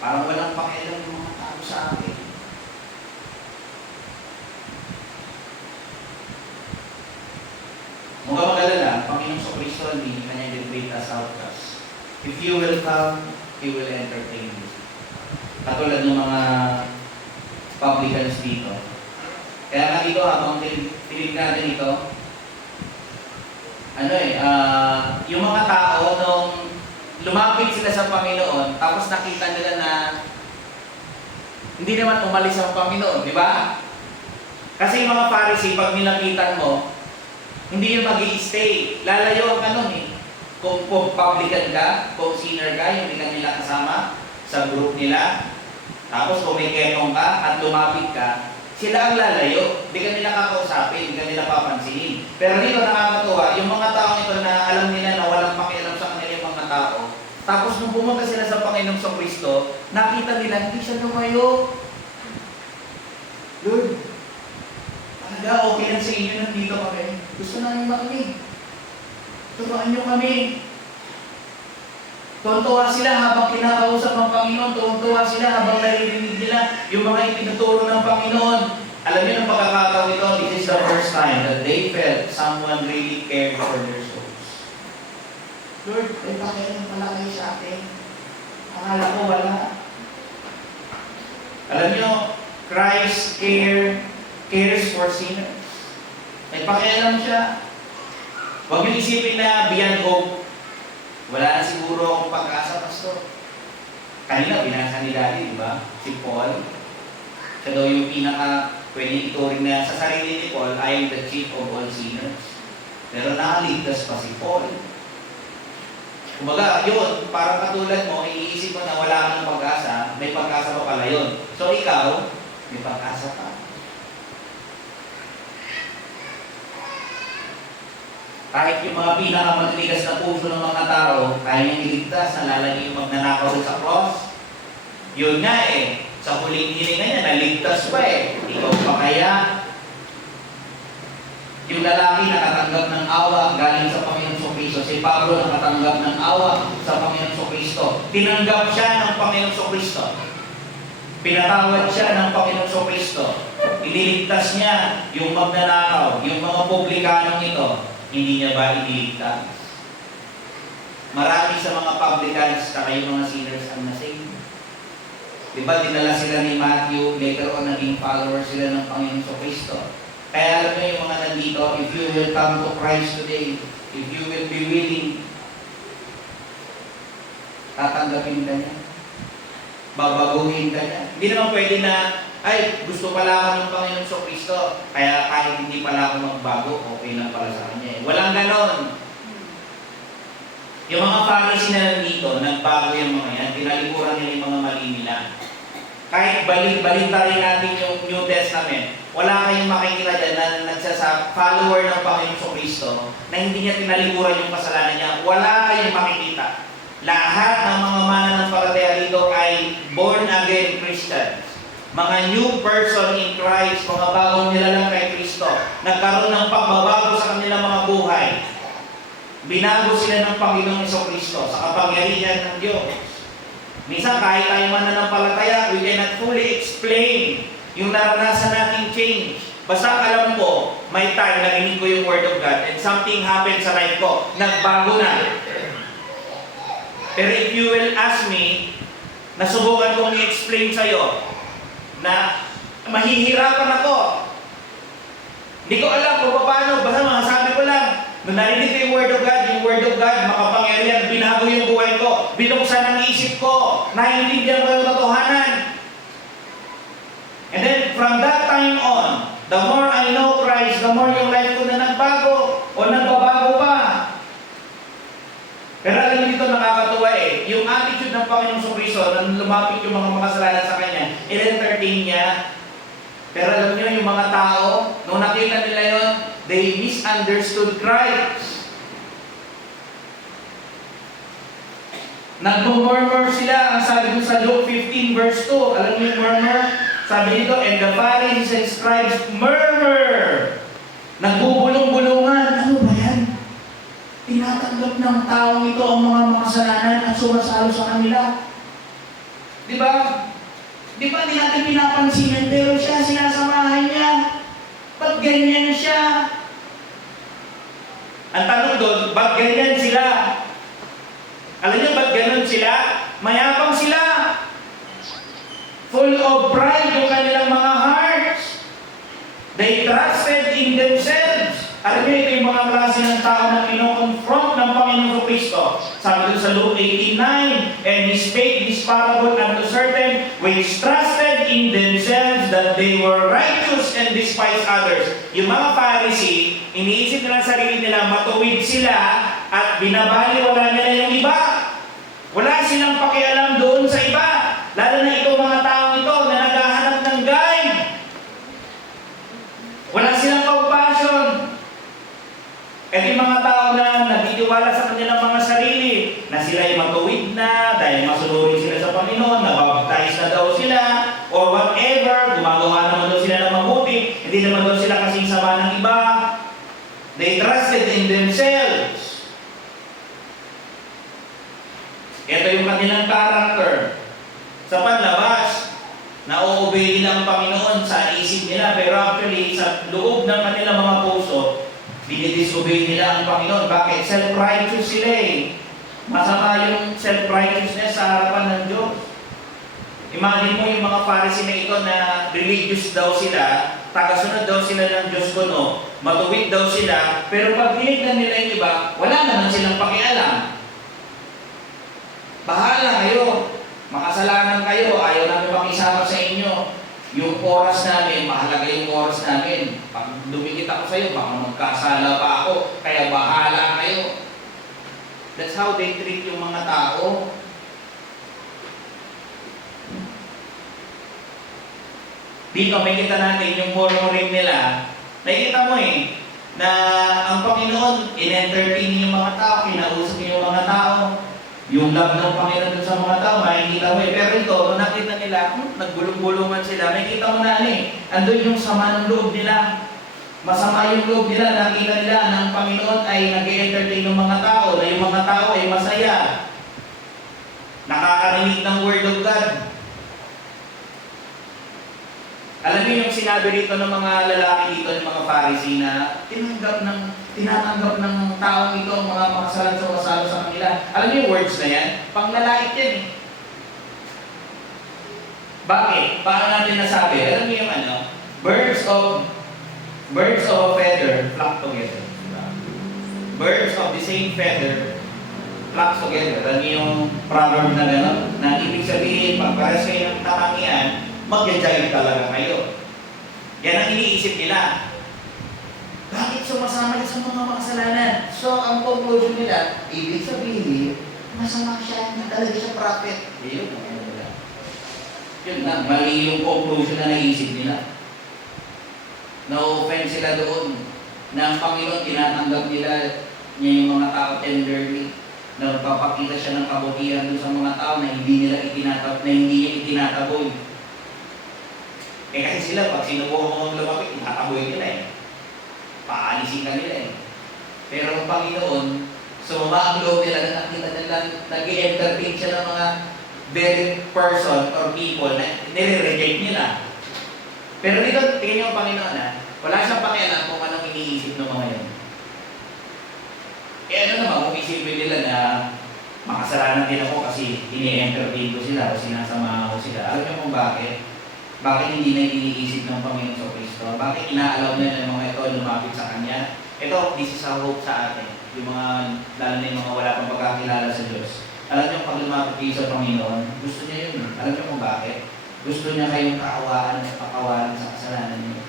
Parang walang pakialam yung mga tao sa akin. Mukhang mag-alala, Panginoong Jesucristo hindi kanya i-treat as outcast. If you will come, He will entertain you. Katulad ng mga publicans dito. Kaya nga dito, habang tinig natin ito, yung mga tao nung lumapit sila sa Panginoon, tapos nakita nila na hindi naman umalis ang Panginoon, di ba? Kasi yung mga Pharisee, pag nilapitan mo, hindi yung mag-i-stay. Lalayo ang kanon eh. Kung publican ka, kung sinner ka, yung hindi ka nila kasama sa group nila, tapos kung may kenong ka at lumapit ka, sila ang lalayo. Hindi ka nila kakausapin, hindi ka nila papansinin. Pero dito nakakatuwa, yung mga tao ito na alam nila na walang pakialam sa kanila yung mga tao, tapos nung pumunta sila sa Panginoong Kristo, nakita nila, hindi siya lumayo. Lord, talaga okay lang sa inyo, nandito kami. Gusto namin makinig. Turuan niyo kami. Tuwan-tuwa sila habang kinakausap ng Panginoon. Tuwan-tuwa sila habang naririnig nila yung mga itinuturo ng Panginoon. Alam niyo ng pagkakataon ito, this is the first time that they felt someone really cared for their souls. Lord, may pakialam pala kayo sa atin. Akala ko wala. Alam niyo, Christ cares for sinners. May pakialam siya. Huwag niyo isipin na beyond hope. Wala na siguro akong pag-asa, Pastor. Kanina, binasa ni Daddy, di ba? Si Paul. Siya daw yung pwede ituring na sa sarili ni Paul, I am the chief of all sinners. Pero nakaligtas pa si Paul. Kumbaga, yun, parang katulad mo, iisip mo na wala ka ng pag-asa, may pag-asa pa pala yun. So ikaw, may pag-asa pa. Kahit yung mga pinakamatigas na puso ng mga tao, kaya niyang iligtas, nalalagay yung magnanakaw sa cross. Yun nga eh, sa huling hininga niya, naligtas pa eh. Ikaw pa kaya? Yung lalaki nakatanggap ng awa galing sa Panginoong Kristo. Si Pablo nakatanggap ng awa sa Panginoong Kristo. Tinanggap siya ng Panginoong Kristo. Pinatawad siya ng Panginoong Kristo. Ililigtas niya yung magnanakaw, yung mga publikanong ito. Hindi niya ba iniligtas? Marami sa mga publicans at yung mga sinners ang nasave. Diba, dinala sila ni Matthew, later on naging followers sila ng Panginoong Kristo. Kaya alam niyo yung mga nandito, if you will come to Christ today, if you will be willing, tatanggapin ka niya. Babaguhin ka niya. Hindi naman pwede na, ay, gusto pala ako ng Panginoong Kristo, kaya kahit hindi pala ako magbago, okay lang pala sa kanya. Walang ganon. Yung mga Pharisee na nandito, nagbago yung mga yan, tinalikuran nila yung mga mali nila. Kahit balita rin natin yung New Testament, wala kayong makikita dyan na follower ng Panginoong Kristo na hindi niya tinalikuran yung kasalanan niya. Wala kayong makikita. Lahat ng mga mananampalataya dito ay born-again Christians. Mga new person in Christ, mga bagong nilalang kay Kristo. Nagkaroon ng pagbabago sa kanilang mga buhay. Binago sila ng Panginoong Kristo sa kapangyarihan ng Diyos. Minsan kahit tayo mananampalataya, we cannot fully explain yung naranasan nating change. Basta alam ko, may time narinig ko yung Word of God and something happened sa life ko. Nagbago na. Pero if you will ask me, nasubukan kong i-explain sa'yo, na mahihirapan ako. Hindi ko alam kung paano, basta masasabi ko lang, nung narinig ko yung Word of God, makapangyarihan, binago yung buhay ko, binuksan ang isip ko, naiintindihan ko yung katotohanan. And then, from that time on, the more I know Christ, the more yung life ko na nagbago, o nagbabago pa. Pero alam dito nakakatuwa eh, yung attitude ng Panginoong Kristo, nang lumapit yung mga makasalanan sa Kanya, in-entertain niya. Pero alam niyo, yung mga tao, nung nakita nila yun, they misunderstood Christ. Nag-murmur sila, ang sabi ko sa Luke 15 verse 2, alam niyo yung murmur? Sabi dito, and the Pharisees and scribes murmur. Nagbubulong-bulungan. Ano ba yan? Tinatanggap ng taong ito ang mga makasalanan at sumasalo sa kanila. Di ba? Di ba hindi natin pinapansin yan, pero siya, sinasamahan niya. Ba't ganyan siya? Ang tanong doon, ba't ganyan sila? Alam niyo, ba't ganun sila? Mayabang sila. Full of pride yung kanilang mga hearts. They trusted in themselves. Alam niyo, ito yung mga klase ng tao na kino-confront ng Panginoon Kristo. Sabi doon sa Luke 18:9, and he spake this parable unto certain which trusted in themselves that they were righteous and despised others. Yung mga Pharisee, iniisip nila sa sarili nila, matuwid sila at binabaliwala nila yung iba. Wala silang pakialam doon sa iba. Lalo na itong mga taong ito na naghahanap ng guide. Wala silang compassion. At yung mga tao na nagtitiwala sa kanilang mga sarili, na sila ay matuwid na, dahil masunurin sila sa Panginoon, nabaptize na daw sila, or whatever, gumagawa naman daw sila ng mabuti, hindi naman daw sila kasing sama ng iba. They trusted in themselves. Ito yung kanilang character. Sa panlabas, na-obey nila ang Panginoon sa isip nila, pero actually, sa loob ng kanilang mga puso, dinidisobey nila ang Panginoon. Bakit? Self-righteous sila eh. Masama yung self-righteousness sa harapan ng Diyos. Imagine mo yung mga Pharisee na ito na religious daw sila, tagasunod daw sila ng Diyos kuno, matuwid daw sila, pero pag tinignan nila yung iba, wala naman silang pakialam. Bahala kayo. Makasalanan kayo, ayaw namin makisama sa inyo. Yung oras namin, mahalaga yung oras namin. Pag dumikit ako sa iyo, baka magkasala pa ako, kaya bahala kayo. That's how they treat yung mga tao. Dito, may kita natin yung murmuring nila. Nakikita mo eh, na ang Panginoon, in-entertain yung mga tao, kinausap yung mga tao. Yung love ng Panginoon sa mga tao, makikita mo eh. Pero ito, nung nakita nila, nagbulong-bulungan sila, makikita mo na andun yung sama ng loob nila. Masama yung loob nila, nakita nila na ang Panginoon ay nag-entertain ng mga tao, na yung mga tao ay masaya. Nakakarinig ng Word of God. Alam niyo yung sinabi dito ng mga lalaki dito, ng mga Pharisee na tinatanggap ng taong ito ang mga makasalan sa masalo sa kanila. Alam niyo yung words na yan? Panglalait yan eh. Bakit? Paano natin nasabi? Alam niyo yung ano? Birds of a feather flock together. Birds of the same feather flock together. Alam niyo yung proverb na gano'n? Na ibig sabihin, pag pares kayo ng tamangian, mag-jive talaga kayo. Yan ang iniisip nila. Bakit sumasama niya sa mga makasalanan? So, ang conclusion nila, ibig sabihin, masama siya, na talaga siya prophet. Yun ang ano nila. Yun na, mali yung conclusion na naisip nila. Na-offend sila doon na ang Panginoon, tinatanggap nila niya yung mga tao tenderly. Na magpapakita siya ng kabutihan doon sa mga tao na hindi niya itinataboy. Eh kasi sila, pag sinubukan mong lumapit, itataboy nila eh. Paalisin ka nila eh. Pero ang Panginoon, sumama ang loob nila na nakita nila, nag-i-entertain siya ng mga very person or people na nire-reject nila. Pero dito, tingnan niyo ang Panginoon wala siyang pakialam kung anong iniisip ng mga yun. Eh ano naman, kung isipin nila na makasalanan din ako kasi ini-entertain ko sila o sinasama ko sila. Alam niyo kung bakit? Bakit hindi na iniisip ng Panginoon sa Kristo? Bakit inaalaw na ng mga ito lumapit sa Kanya? Ito, this is a hope sa atin. Yung mga, lalo na yung mga wala pang pagkakilala sa Diyos. Alam niyo, pag lumapit kayo sa Panginoon, gusto niya yun. Alam niyo kung bakit? Gusto niya kayong kaawaan at pakawalan sa kasalanan niyo.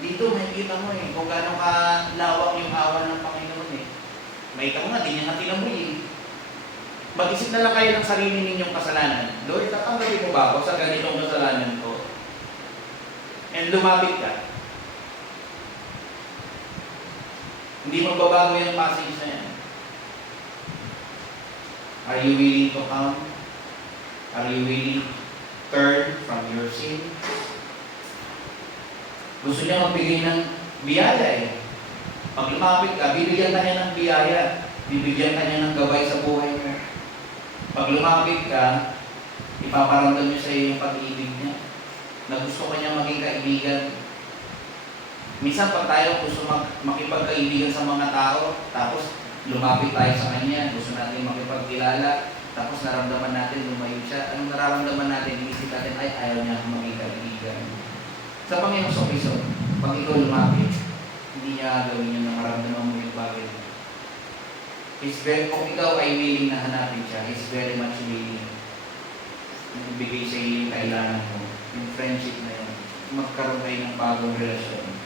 Dito, makikita mo kung gano'ng kalawak yung awa ng Panginoon Makita mo nga, di niya nga tinamoy Mag-isip na lang kayo ng sarili ninyong kasalanan. Lord, tatanggapin mo ba ako sa ganitong kasalanan ko? And lumapit ka. Hindi magbabago yung passage na yan. Are you willing to come? Are you willing to turn from your sin? Gusto niya magbigay ng biyaya Pag lumapit ka, bibigyan ka niya ng biyaya. Bibigyan ka niya ng gabay sa buhay mo. Pag lumapit ka, ipaparamdam niya sa iyo yung pag-ibig niya na gusto ka niya maging kaibigan. Minsan pag tayo gusto makipagkaibigan sa mga tao, tapos lumapit tayo sa kanya, gusto natin makipagkilala, tapos naramdaman natin lumayo siya. Anong nararamdaman natin? Inisip natin, ay, ayaw niya maging kaibigan. Sa Panginoon sa Kristo, pag ikaw lumapit, hindi niya gawin yun na maramdaman mo yung bagay. Kung ikaw ay willing na hanapin siya, He's very much willing na ibigay sa iyo yung kailangan mo, yung friendship na yun, magkaroon kayo ng bagong relasyon.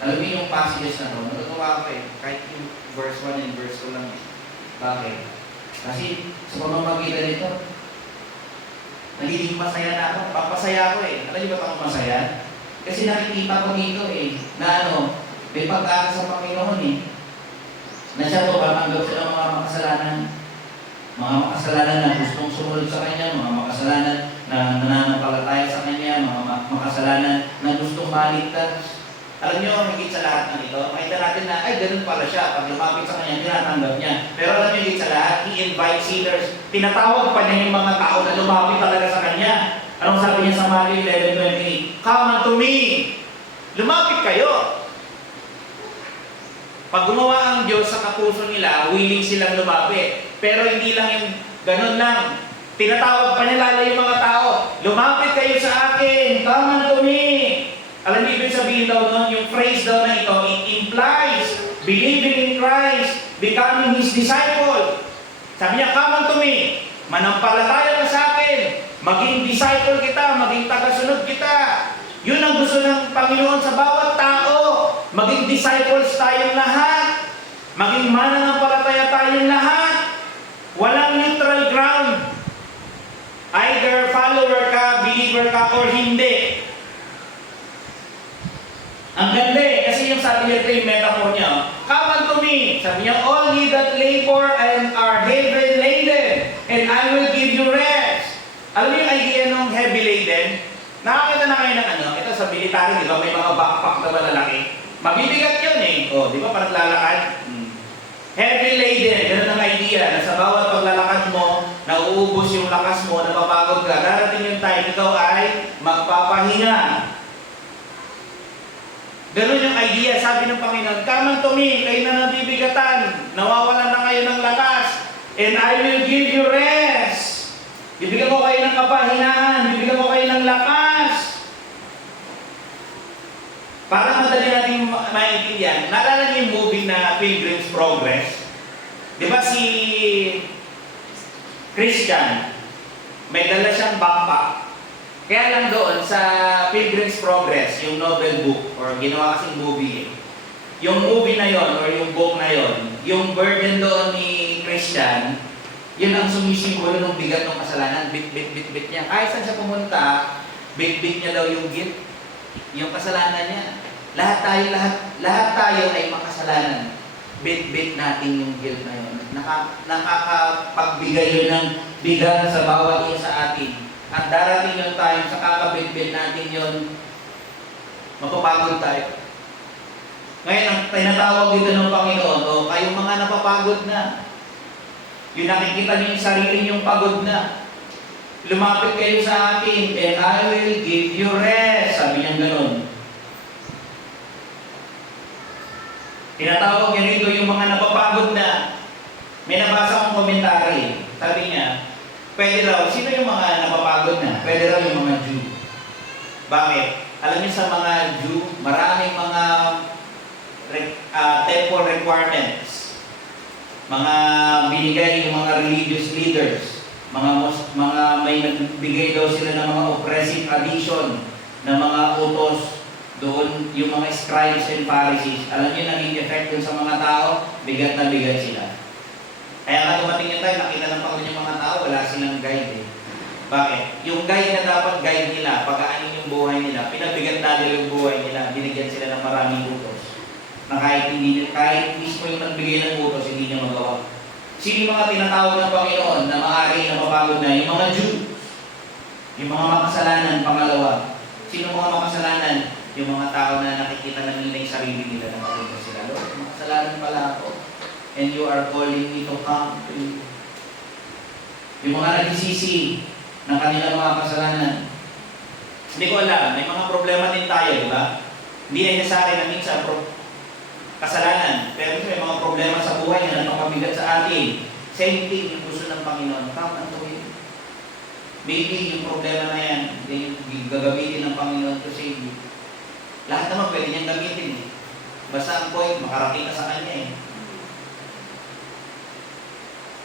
Alam mo yung passages na to, natutuwa ako kahit yung verse 1 and verse 2 lang. Bakit? Kasi sa pamamagitan nito, nagiging masaya na ako. Papasaya ako Alam niyo ba ako masaya? Kasi nakikita ko dito na may pag-asa sa Panginoon na siya to, matanggap siya ng mga makasalanan. Mga makasalanan na gustong sumunod sa Kanya, mga makasalanan na nananampalataya sa Kanya, mga makasalanan na gustong maligtas. Alam niyo, higit sa lahat ng ito, makita natin na, ganun pala siya. Pag lumapit sa Kanya, tinatanggap niya. Pero alam niyo, higit sa lahat, He invites sinners. Tinatawag pa niya yung mga tao na lumapit talaga sa Kanya. Anong sabi niya sa Matthew 11:28? Come unto me! Lumapit kayo! Pag gumawa ang Diyos sa kapuso nila, willing silang lumapit. Pero hindi lang yung ganun lang. Tinatawag pa niya lalo yung mga tao. Lumapit kayo sa akin! Come unto me! Alam niyo, ibig sabihin daw nun, yung phrase daw na ito, it implies believing in Christ, becoming His disciple. Sabi niya, come unto me, manampalataya ka sa akin, maging disciple kita, maging tagasunod kita. Yun ang gusto ng Panginoon sa bawat tao, maging disciples tayong lahat, maging mananampalataya tayong lahat. Walang neutral ground. Either follower ka, believer ka, or hindi. Ang ganda kasi yung sabi niya ito yung metaphor niya. Come unto me. Sabi niya, all ye that labor and are heavy laden, and I will give you rest. Alam niyo yung idea ng heavy laden? Nakakita na kayo ng ito sa military, di ba? May mga backpack na malalaki. Mabibigat yun di ba? Parang lalakad. Heavy laden, ganun ang idea na sa bawat paglalakad mo, nauubos yung lakas mo, napapagod ka. Darating yung time, ikaw ay magpapahinga. Ganun yung idea, sabi ng Panginoon, come unto me, kayo na nabibigatan, nawawalan na kayo ng lakas, and I will give you rest. Bibigyan ko kayo ng kapahinaan, bibigyan ko kayo ng lakas. Para madali natin maintindihan, naalala niyo yung movie na Pilgrim's Progress? Di ba si Christian, may dala siyang backpack. Kaya lang doon sa Pilgrim's Progress, yung novel book, or ginawa kasing movie, yung movie na yon or yung book na yon, yung burden doon ni Christian, yun ang sumisimbolo ng bigat ng kasalanan, bit niya. Kahit saan siya pumunta, bit niya daw yung guilt, yung kasalanan niya. Lahat tayo ay makasalanan. Bit natin yung guilt na yun. Nakakapagbigay yun ng bigat sa bawat isa sa atin. At darating yung time sa kakabit natin yun, mapapagod tayo. Ngayon, ang tinatawag dito ng Panginoon, kayong mga napapagod na, yung nakikita niyo yung sarili niyong pagod na, lumapit kayo sa akin, and I will give you rest. Sabi niya gano'n. Tinatawag niya dito yung mga napapagod na. May nabasa akong komentary. Sabi niya, pwede raw, sino yung mga napapagod na? Pwede raw yung mga Jew. Bakit? Alam niyo sa mga Jew, maraming mga temple requirements. Mga binigay yung mga religious leaders. Mga may nagbigay daw sila ng mga oppressive tradition, ng mga utos doon, yung mga scribes and Pharisees. Alam niyo, naging effect dun sa mga tao, bigat na bigat sila. Kaya nga dumating yung time, nakita ng Panginoon yung mga tao, wala silang guide Bakit? Yung guide na dapat guide nila, pagkaanin yung buhay nila, pinabigat na nila yung buhay nila, binigyan sila ng maraming utos. Na kahit mismo yung nagbigay ng utos, hindi niya magawa. Sino yung mga tinatawag ng Panginoon na maaari na mapagod na? Yung mga Jew. Yung mga makasalanan, pangalawa. Sino mga makasalanan? Yung mga tao na nakikita na nila yung sarili nila na makikita sila. Lord, makasalanan pala ako. And you are calling me to come to you. Yung mga nagsisisi ng kanilang mga kasalanan. Hindi ko alam, may mga problema din tayo, di ba? Hindi na sa akin na minsan kasalanan. Pero may mga problema sa buhay na napakabigat sa atin. Same thing yung gusto ng Panginoon. Come unto Him. Maybe yung problema na yan, yung gagamitin ng Panginoon to save you. Lahat naman pwede niyang gamitin eh. Basta ang point, makarating ka sa Kanya eh.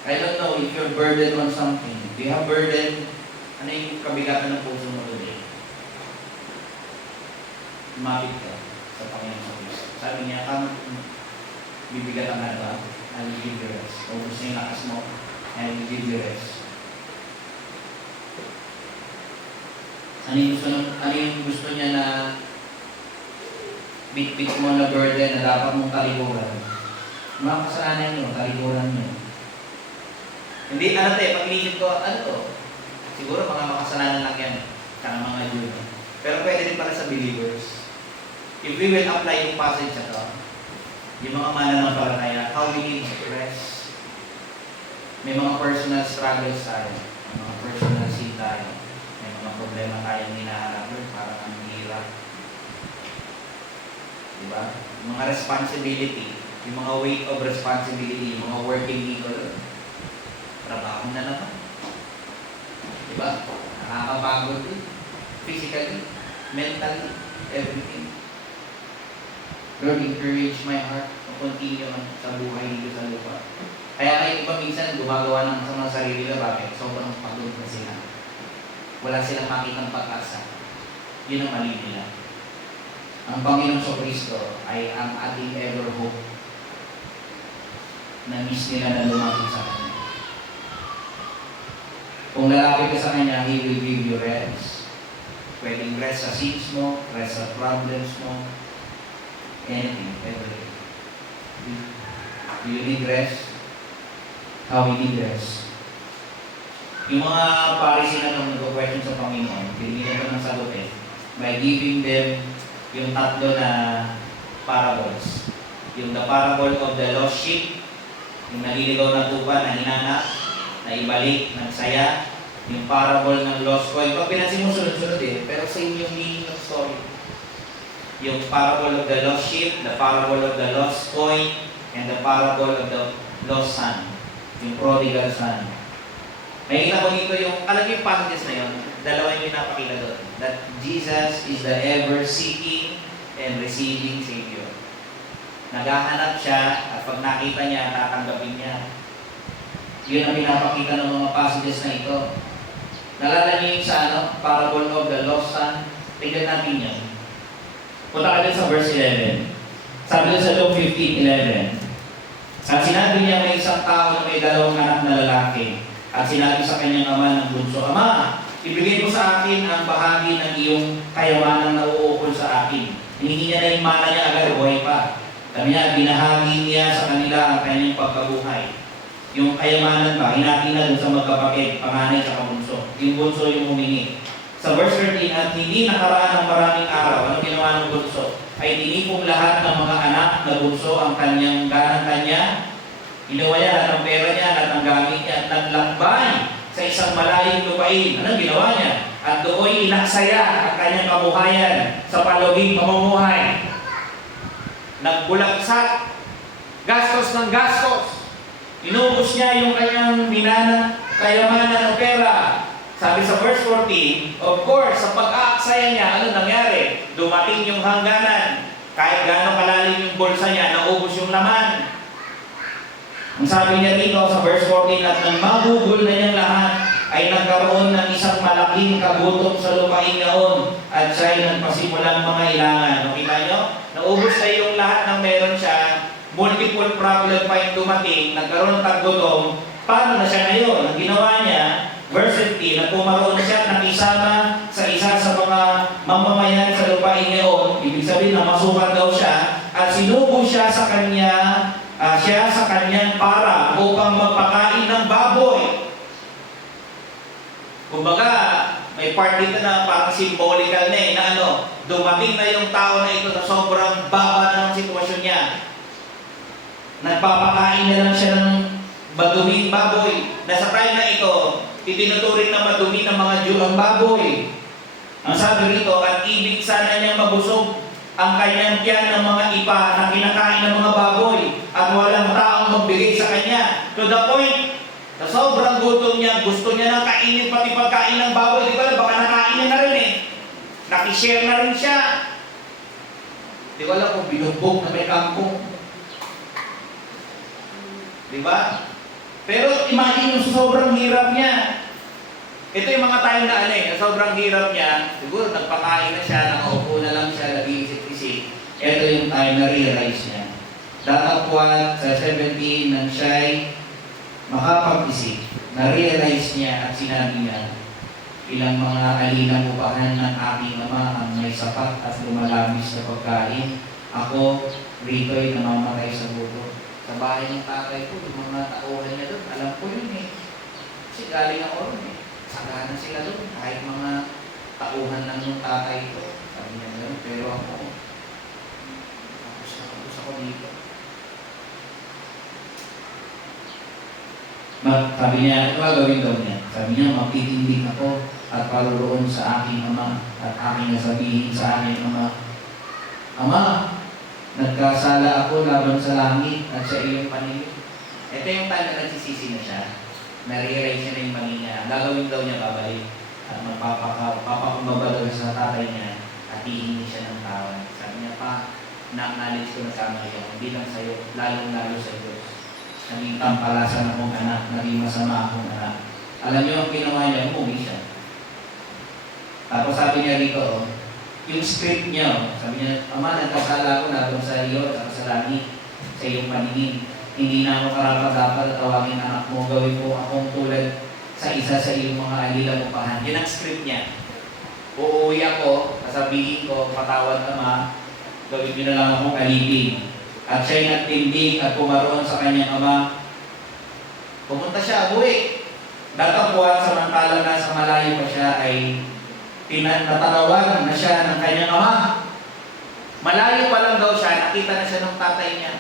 I don't know if you're burdened on something. If you have burden, ano yung kabigatan ng puso mo today? Lumapit ka sa Panginoon sa Kristo. Sabi niya, bibigatan ka ba? I will give you rest. O gusto yung lakas mo, I will give you rest. Ano yung gusto niya na bit-bit mo na burden na dapat mong talikuran? Mga kasalanan niyo, talikuran niyo. Hindi, pag inisip ko, siguro mga makasalanan lang yan, kaya mga Jew. Pero pwede din pala sa believers. If we will apply yung passage na to, yung mga mananampalataya, how we need to rest. May mga personal struggles tayo, may mga personal sin tayo, may mga problema tayong hinaharap, parang ang hirap. Diba? Yung mga responsibility, yung mga weight of responsibility, yung mga working people, trabaho na naman. Diba? Nakakapagod din. Physically, mentally, everything. Lord, encourage my heart to continue sa buhay dito sa lupa. Kaya kayo iba minsan gumagawa ng sa mga sarili nila, bakit? Sobrang pagod na sila. Wala silang makitang pag-asa. Yun ang mali nila. Ang Panginoon sa Kristo ay ang ating ever hope na miss nila na lumapit sa Kanya. Kung lalapit ka sa Kanya, He will give you rest. Pwedeng rest sa sins mo, rest sa problems mo, anything, everything. Do you need rest? How we need rest? Yung mga Pharisee na nung nag-question sa Panginoon, binigyan ko ng sagutin by giving them yung tatlo na parables. Yung the parable of the lost sheep, yung naliligaw na tupa, na hinanap, na ibalik, nagsaya, yung parable ng lost coin. Pag pinansin mo sunod-sunod pero same yung meaning ng story. Yung parable of the lost sheep, the parable of the lost coin, and the parable of the lost son, yung prodigal son. Nakikita ko dito yung, alam niyo yung passages na yun, dalawa yung pinapakita doon, that Jesus is the ever-seeking and receiving Savior. Naghahanap siya, at pag nakita niya, tatanggapin niya. Yun ang pinapakita ng mga passages na ito. Nalala niyo yung sa parable of the lost son? Tignan natin yun. Punta ka din sa verse 11. Sabi doon sa Luke 15:11. At sinabi niya, may isang tao na may dalawang anak na lalaki. At sinabi sa kanyang ama ng bunso, Ama, ibigay mo sa akin ang bahagi ng iyong kayamanan na uukol sa akin. Hinihingi niya na yung mana niya agad, buhay pa. Sabi niya, binahagi niya sa kanila ang kanyang pagkabuhay. Yung kayamanan ba, hinati na dun sa magkapatid, panganay sa kabunso. Yung bunso yung humingi. Sa verse 13, at hindi nakaraan ng maraming araw, anong ginawa ng bunso? Ay tinipong lahat ng mga anak na bunso ang kanyang ganang kanya. Ginawa niya lahat ng pera niya, lahat ng gamit niya, at naglakbay sa isang malayong lupain. Anong ginawa niya? At doon inaksaya ang kanyang kabuhayan sa paluging pamumuhay. Nagbulagsak, gastos ng gastos. Inubos niya yung kanyang minana, kayamanan ng pera. Sabi sa verse 14, of course, sa pag-aaksaya niya, ano nangyari? Dumating yung hangganan. Kahit gaano kalalim yung bulsa niya, naubos yung laman. Ang sabi niya dito sa verse 14, at nang magugol na niyang lahat, ay nagkaroon ng isang malaking kagutom sa lupain noon, at siya'y nagpasimulang mga ilangan. Nakita niyo? Naubos na yung lahat ng meron siya, multiple problem pa yung dumating, nagkaroon ng kagutom. Paano na siya ngayon? Ang ginawa niya, verse 15, na pumaroon siya nakisama sa isa sa mga mamamayan sa lupain niyon, ibig sabihin na masukan daw siya, at sinubo siya sa kanyang para upang magpakain ng baboy. Kumbaga, may part dito na parang symbolical na dumating na yung tao na ito na sobrang baba na ng sitwasyon niya. Nagpapakain na lang siya ng maduming baboy. Nasa time na ito, itinuturing na madumi ng mga Jew ang baboy. Ang sabi rito, at ibig sana niyang mabusog ang kanyang tiyan ng mga ipa na kinakain ng mga baboy at walang taong magbigay sa kanya. To the point, na sobrang gutom niya, gusto niya nang kainin pati pagkain ng Nakishare na rin siya. Di ko alam kung binugbog na may kangkong. Di ba? Pero imagine yung sobrang hirap niya. Ito yung mga time na sobrang hirap niya. Siguro nagpakain na siya, nakaupo na lang siya, nag-iisip-isip. Ito yung time na realize niya. Datapwat sa 17 nang siya'y makapag-isip, na-realize niya at sinabi niya, ilang mga alinang upahan ng aking ama ang may sapat at lumalabis na pagkain. Ako, rito'y namamatay sa gutom. Sa bahay ng tatay ko, yung mga tauhan niya doon, alam ko yun eh. Kasi galing ako ron eh. Sagahan sila doon, kahit mga tauhan lang yung tatay ko. Sabi niya doon, pero ako, tapos ako dito. Sabi niya, ano gagawin daw niya? Sabi niya, magtitindig ako at paruroon sa aking ama at aking nasabihin sa aking ama, Ama, nagkasala ako laban sa langit at sa iyong paningin. Ito yung time na nagsisisi na siya. Na-realize niya na yung mali niya. Gagawin daw niya babalik at magpapakumbaba daw sa tatay niya at hihingi siya ng tawad. Sabi niya pa, na-acknowledge ko na tama yun. Hindi lang sa'yo, lalong-lalo sa Diyos. Naging tampalasan akong anak, naging masama akong anak. Alam niyo ang ginawa niya, umuwi siya. Tapos sabi niya dito, yung script niya, sabi niya, Ama, nagkasala ako laban sa iyo at sa langit, sa iyong paningin. Hindi na ako karapat-dapat at tawagin anak mo, gawin mo akong tulad sa isa sa iyong mga alilang upahan. Yun ang script niya. Uuwi ako, sasabihin ko, patawad Ama, gawin niyo na lang akong alipin. At siya'y nagtindig at pumaroon sa kanyang ama. Pumunta siya, buwi. Datapwat samantala na sa malayo pa siya ay natanawan na siya ng kanyang ama. Malayo pa lang daw siya, nakita na siya ng tatay niya.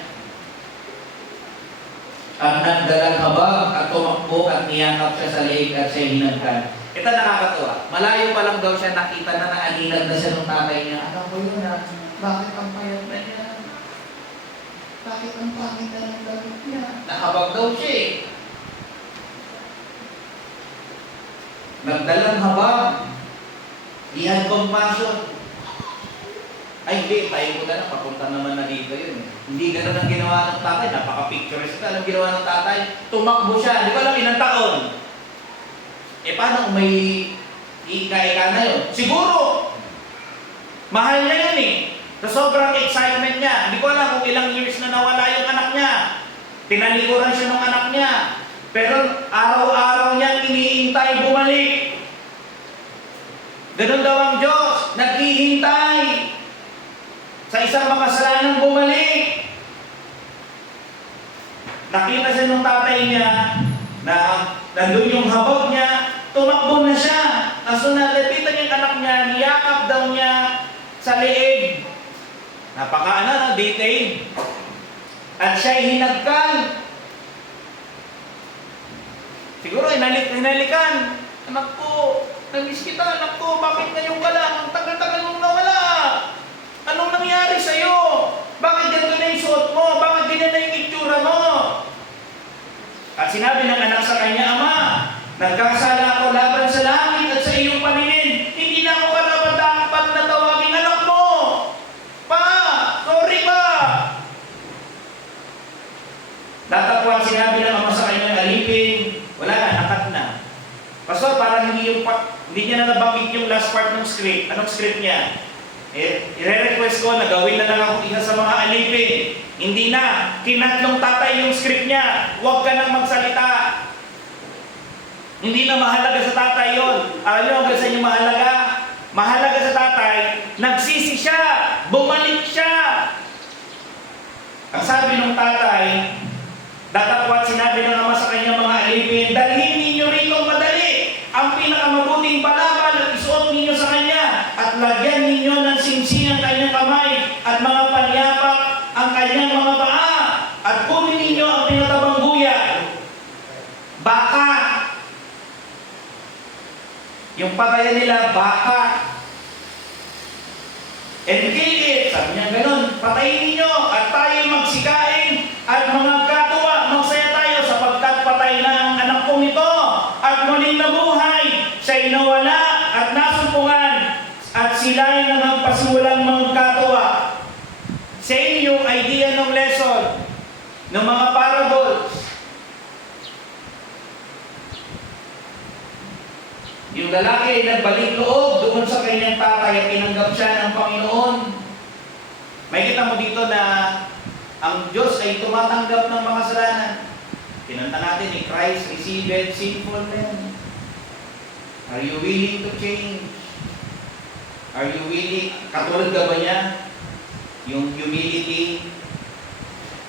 At nagdalang habag at tumakbo at niyakap siya sa leeg at siya'y hinagkan. Ito nakakatuwa. Malayo pa lang daw siya, nakita na naalinag na siya ng tatay niya. Alam ko yun na, bakit ang payat na niya? Bakit ang pangit na ng damit niya? Nahabag daw siya eh. Nagdalang habag. He had compassion. Ay hindi, tayo ko na lang, papunta naman na dito yun. Hindi ganun ang ginawa ng tatay, napaka-picturesque ka. Alam ginawa ng tatay, tumakbo siya. Di ba alam ilang taon? Eh paano kung may ika-ika na yun? Siguro, mahal niya yun eh. Sa sobrang excitement niya, hindi ko alam kung ilang years na nawala yung anak niya. Tinalikuran siya ng anak niya. Pero araw-araw niyang iniintay bumalik. Ganun daw ang Diyos, naghihintay sa isang makasalanan bumalik. Nakita siya ng tatay niya na nandun yung habag niya, tumakbo na siya. Kaso nalapitan yung anak niya, niyakap daw niya sa leeg. Detail. At siya'y hinagkan. Siguro hinalikan. Anak ko, namiss kita, anak ko, bakit ngayon ka lang? Ang tagal-tagal mong nawala. Anong nangyari sa'yo? Bakit ganito na yung suot mo? Bakit ganyan na yung itsura mo? At sinabi ng anak sa kanya, Ama, nagkasala ako laban sa langit at sa iyong paningin. Hindi na ako karapat-dapat na tawagin anak mo. Sorry pa! Datapwat sinabi ng ama sa kanyang alipin, wala na, nakat na. Pastor, parang hindi niya na nabanggit yung last part ng script. Anong script niya? I-request ko na gawin na lang ako isa sa mga alipin. Hindi na. Kinatlong tatay yung script niya. Huwag ka nang magsalita. Hindi na mahalaga sa tatay yun. Alam niyo hanggang sa inyo mahalaga? Mahalaga sa tatay, nagsisi siya, bumalik siya. Ang sabi ng tatay, datapwat sinabi ng ama sa kanyang mga alipin, dalhin ninyo rito madali ang pinakamabuting balaban at isuot ninyo sa kanya at lagyan ninyo ng singsing ang kanyang kamay at mga panyapak ang kanyang mga paa at kunin ninyo ang pinatabang guya. Baka. Yung patayan nila, baka. And kill it. Sabi niya ganun, patayin ninyo at tayo magsikain at mga katuwa, magsaya tayo sapagkat patay na ang anak kong ito at muling nabuhay. Siya'y nawala at nasumpungan at sila'y nangagpasiwalang magkatuwa. Same yung idea ng lesson, ng mga parables. Yung lalaki ay nagbalik loob doon sa kanyang tatay at tinanggap siya ng Panginoon. May kita mo dito na ang Diyos ay tumatanggap ng mga kasalanan. Pinanta natin ni Christ received sinful men. Are you willing to change? Are you willing? Katulad ka ba niya? Yung humility,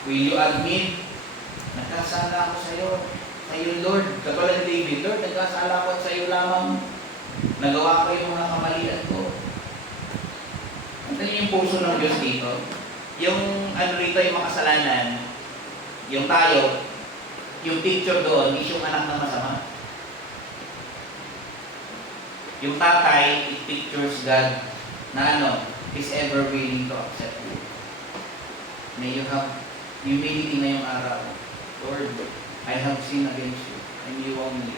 will you admit, nagkasala ako sa iyo, Lord. Katulad ni David, Lord, nagkasala ako sa iyo lamang. Nagawa ko yung mga kamalian ko. Ano yung puso ng Diyos dito? Yung ano rito, yung mga kasalanan, yung tayo, yung picture doon is yung anak na masama. Yung tatay, it pictures God na ano, is ever willing to accept you. May you have humility ngayong araw. Lord, I have sinned against you, and you only.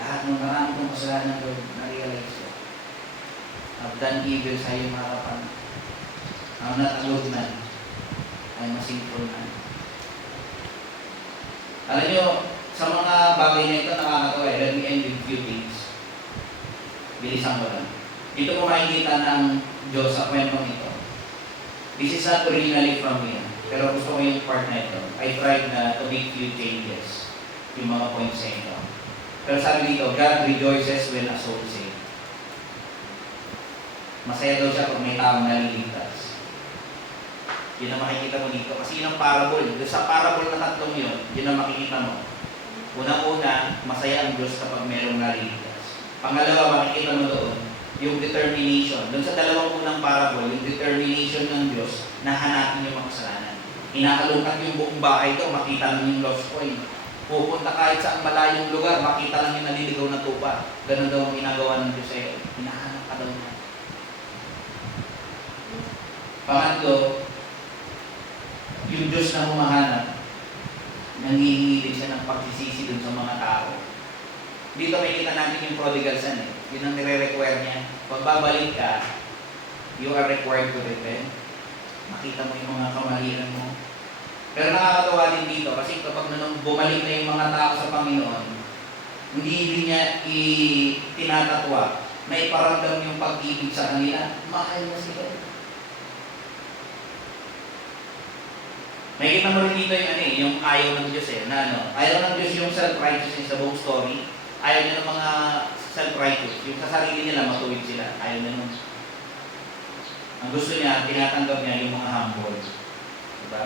Lahat ng marami kong kasalanan, Lord, na-realize ko. I've done evil sa iyong harapan. I'm not a good man. I'm a sinful man. Alam nyo, sa mga bagay na ito, nakakatawa eh. Let me end with few things. Bilisan ko lang. Ito mo makikita ng Diyos sa kwentong ito. This is not originally from me. Pero gusto ko yung part na ito. I tried na to make few changes. Yung mga points sa ito. Pero sabi dito, God rejoices when a soul saved. Masaya daw siya kung may taong naliligtas. Yun ang makikita mo dito. Kasi yun ang parable. Sa parable na tatlong yun, yun ang makikita mo. Unang-una, masaya ang Diyos kapag merong naliligtas. Pangalawa, makikita mo doon, yung determination. Doon sa dalawang unang parable, yung determination ng Diyos na hanapin yung mga kasalanan. Inaalungkat yung buong bahay ito, makita lang yung lost coin. Pupunta kahit sa malayong lugar, makita lang yung naliligaw na tupa. Ganun daw ang ginagawa ng Diyos sa'yo. Hinahanap ka daw niya. Pangatlo, yung Diyos na humahanap, nangihingi din siya ng pagsisisi dun sa mga tao. Dito may kita natin yung prodigal son eh. Yun ang nire-require niya. Pag babalik ka, you are required to repent. Makita mo yung mga kamalian mo. Pero nakakatawa din dito kasi kapag bumalik na yung mga tao sa Panginoon, hindi niya tinatatwa na iparamdam yung pag-ibig sa kanila. Mahal na sila. May kita mo rin dito yung, yung ayaw ng Diyos eh, na ano, ayaw ng Diyos yung self-righteousness sa buong story. Ayaw niya ng mga self-righteous. Yung sa sarili nila, matuwid sila. Ayaw niya nun. Ang gusto niya, tinatanggap niya yung mga humble. Diba?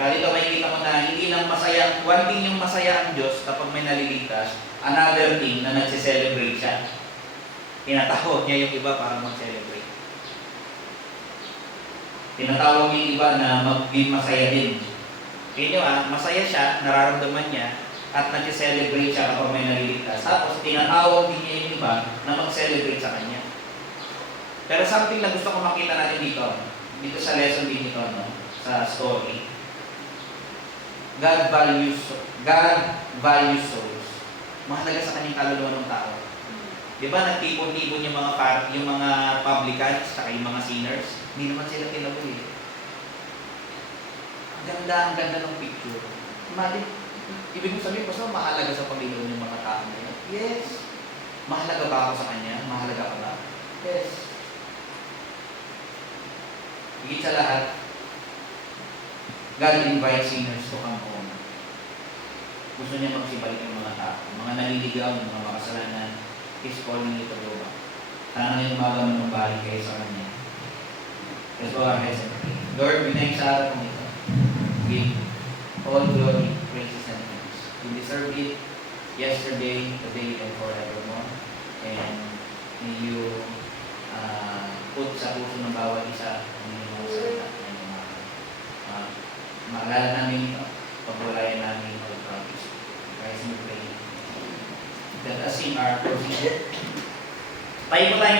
Kaya dito makikita mo na hindi lang masaya, one thing yung masaya ang Diyos kapag may naliligtas, another thing na nagsiselebrate siya. Tinatawag niya yung iba para mag-celebrate. Tinatawag niya yung iba na maging masaya din. Kaya nyo masaya siya, nararamdaman niya, at nag-celebrate siya kapag may naliligtas. Tapos, tinatawag din niya yung iba na mag-celebrate sa kanya. Pero something na gusto ko makita natin dito sa lesson din ito, no? Sa story. God values souls. Mahalaga sa kanyang kaluluwa ng tao. Di ba nagtipon-tipon yung mga publicans, saka yung mga sinners? Hindi naman sila tinaboy. Ang ganda ng picture. Ibig mo sabihin, basta mahalaga sa Panginoon yung mga tao nila. Yes. Mahalaga ba ako sa Kanya? Mahalaga ka ba? Yes. Higit sa lahat, God invites sinners to come home. Gusto niya magsibalik yung mga tao. Mga naliligaw, mga makasalanan, He's calling you to go back. Sana ngayong umaga manumbalik kayo sa Kanya. Let's bow our heads and pray. Lord, we thank sa araw ito. Give all glory, praises, and thanks. You deserve it yesterday, today, and forevermore. And may you put sa puso ng bawat isa ang iyong mga salita na iyong maalala namin ito, pagwalayan namin all promise. Guys, we pray that as in our procedure, tayo po tayo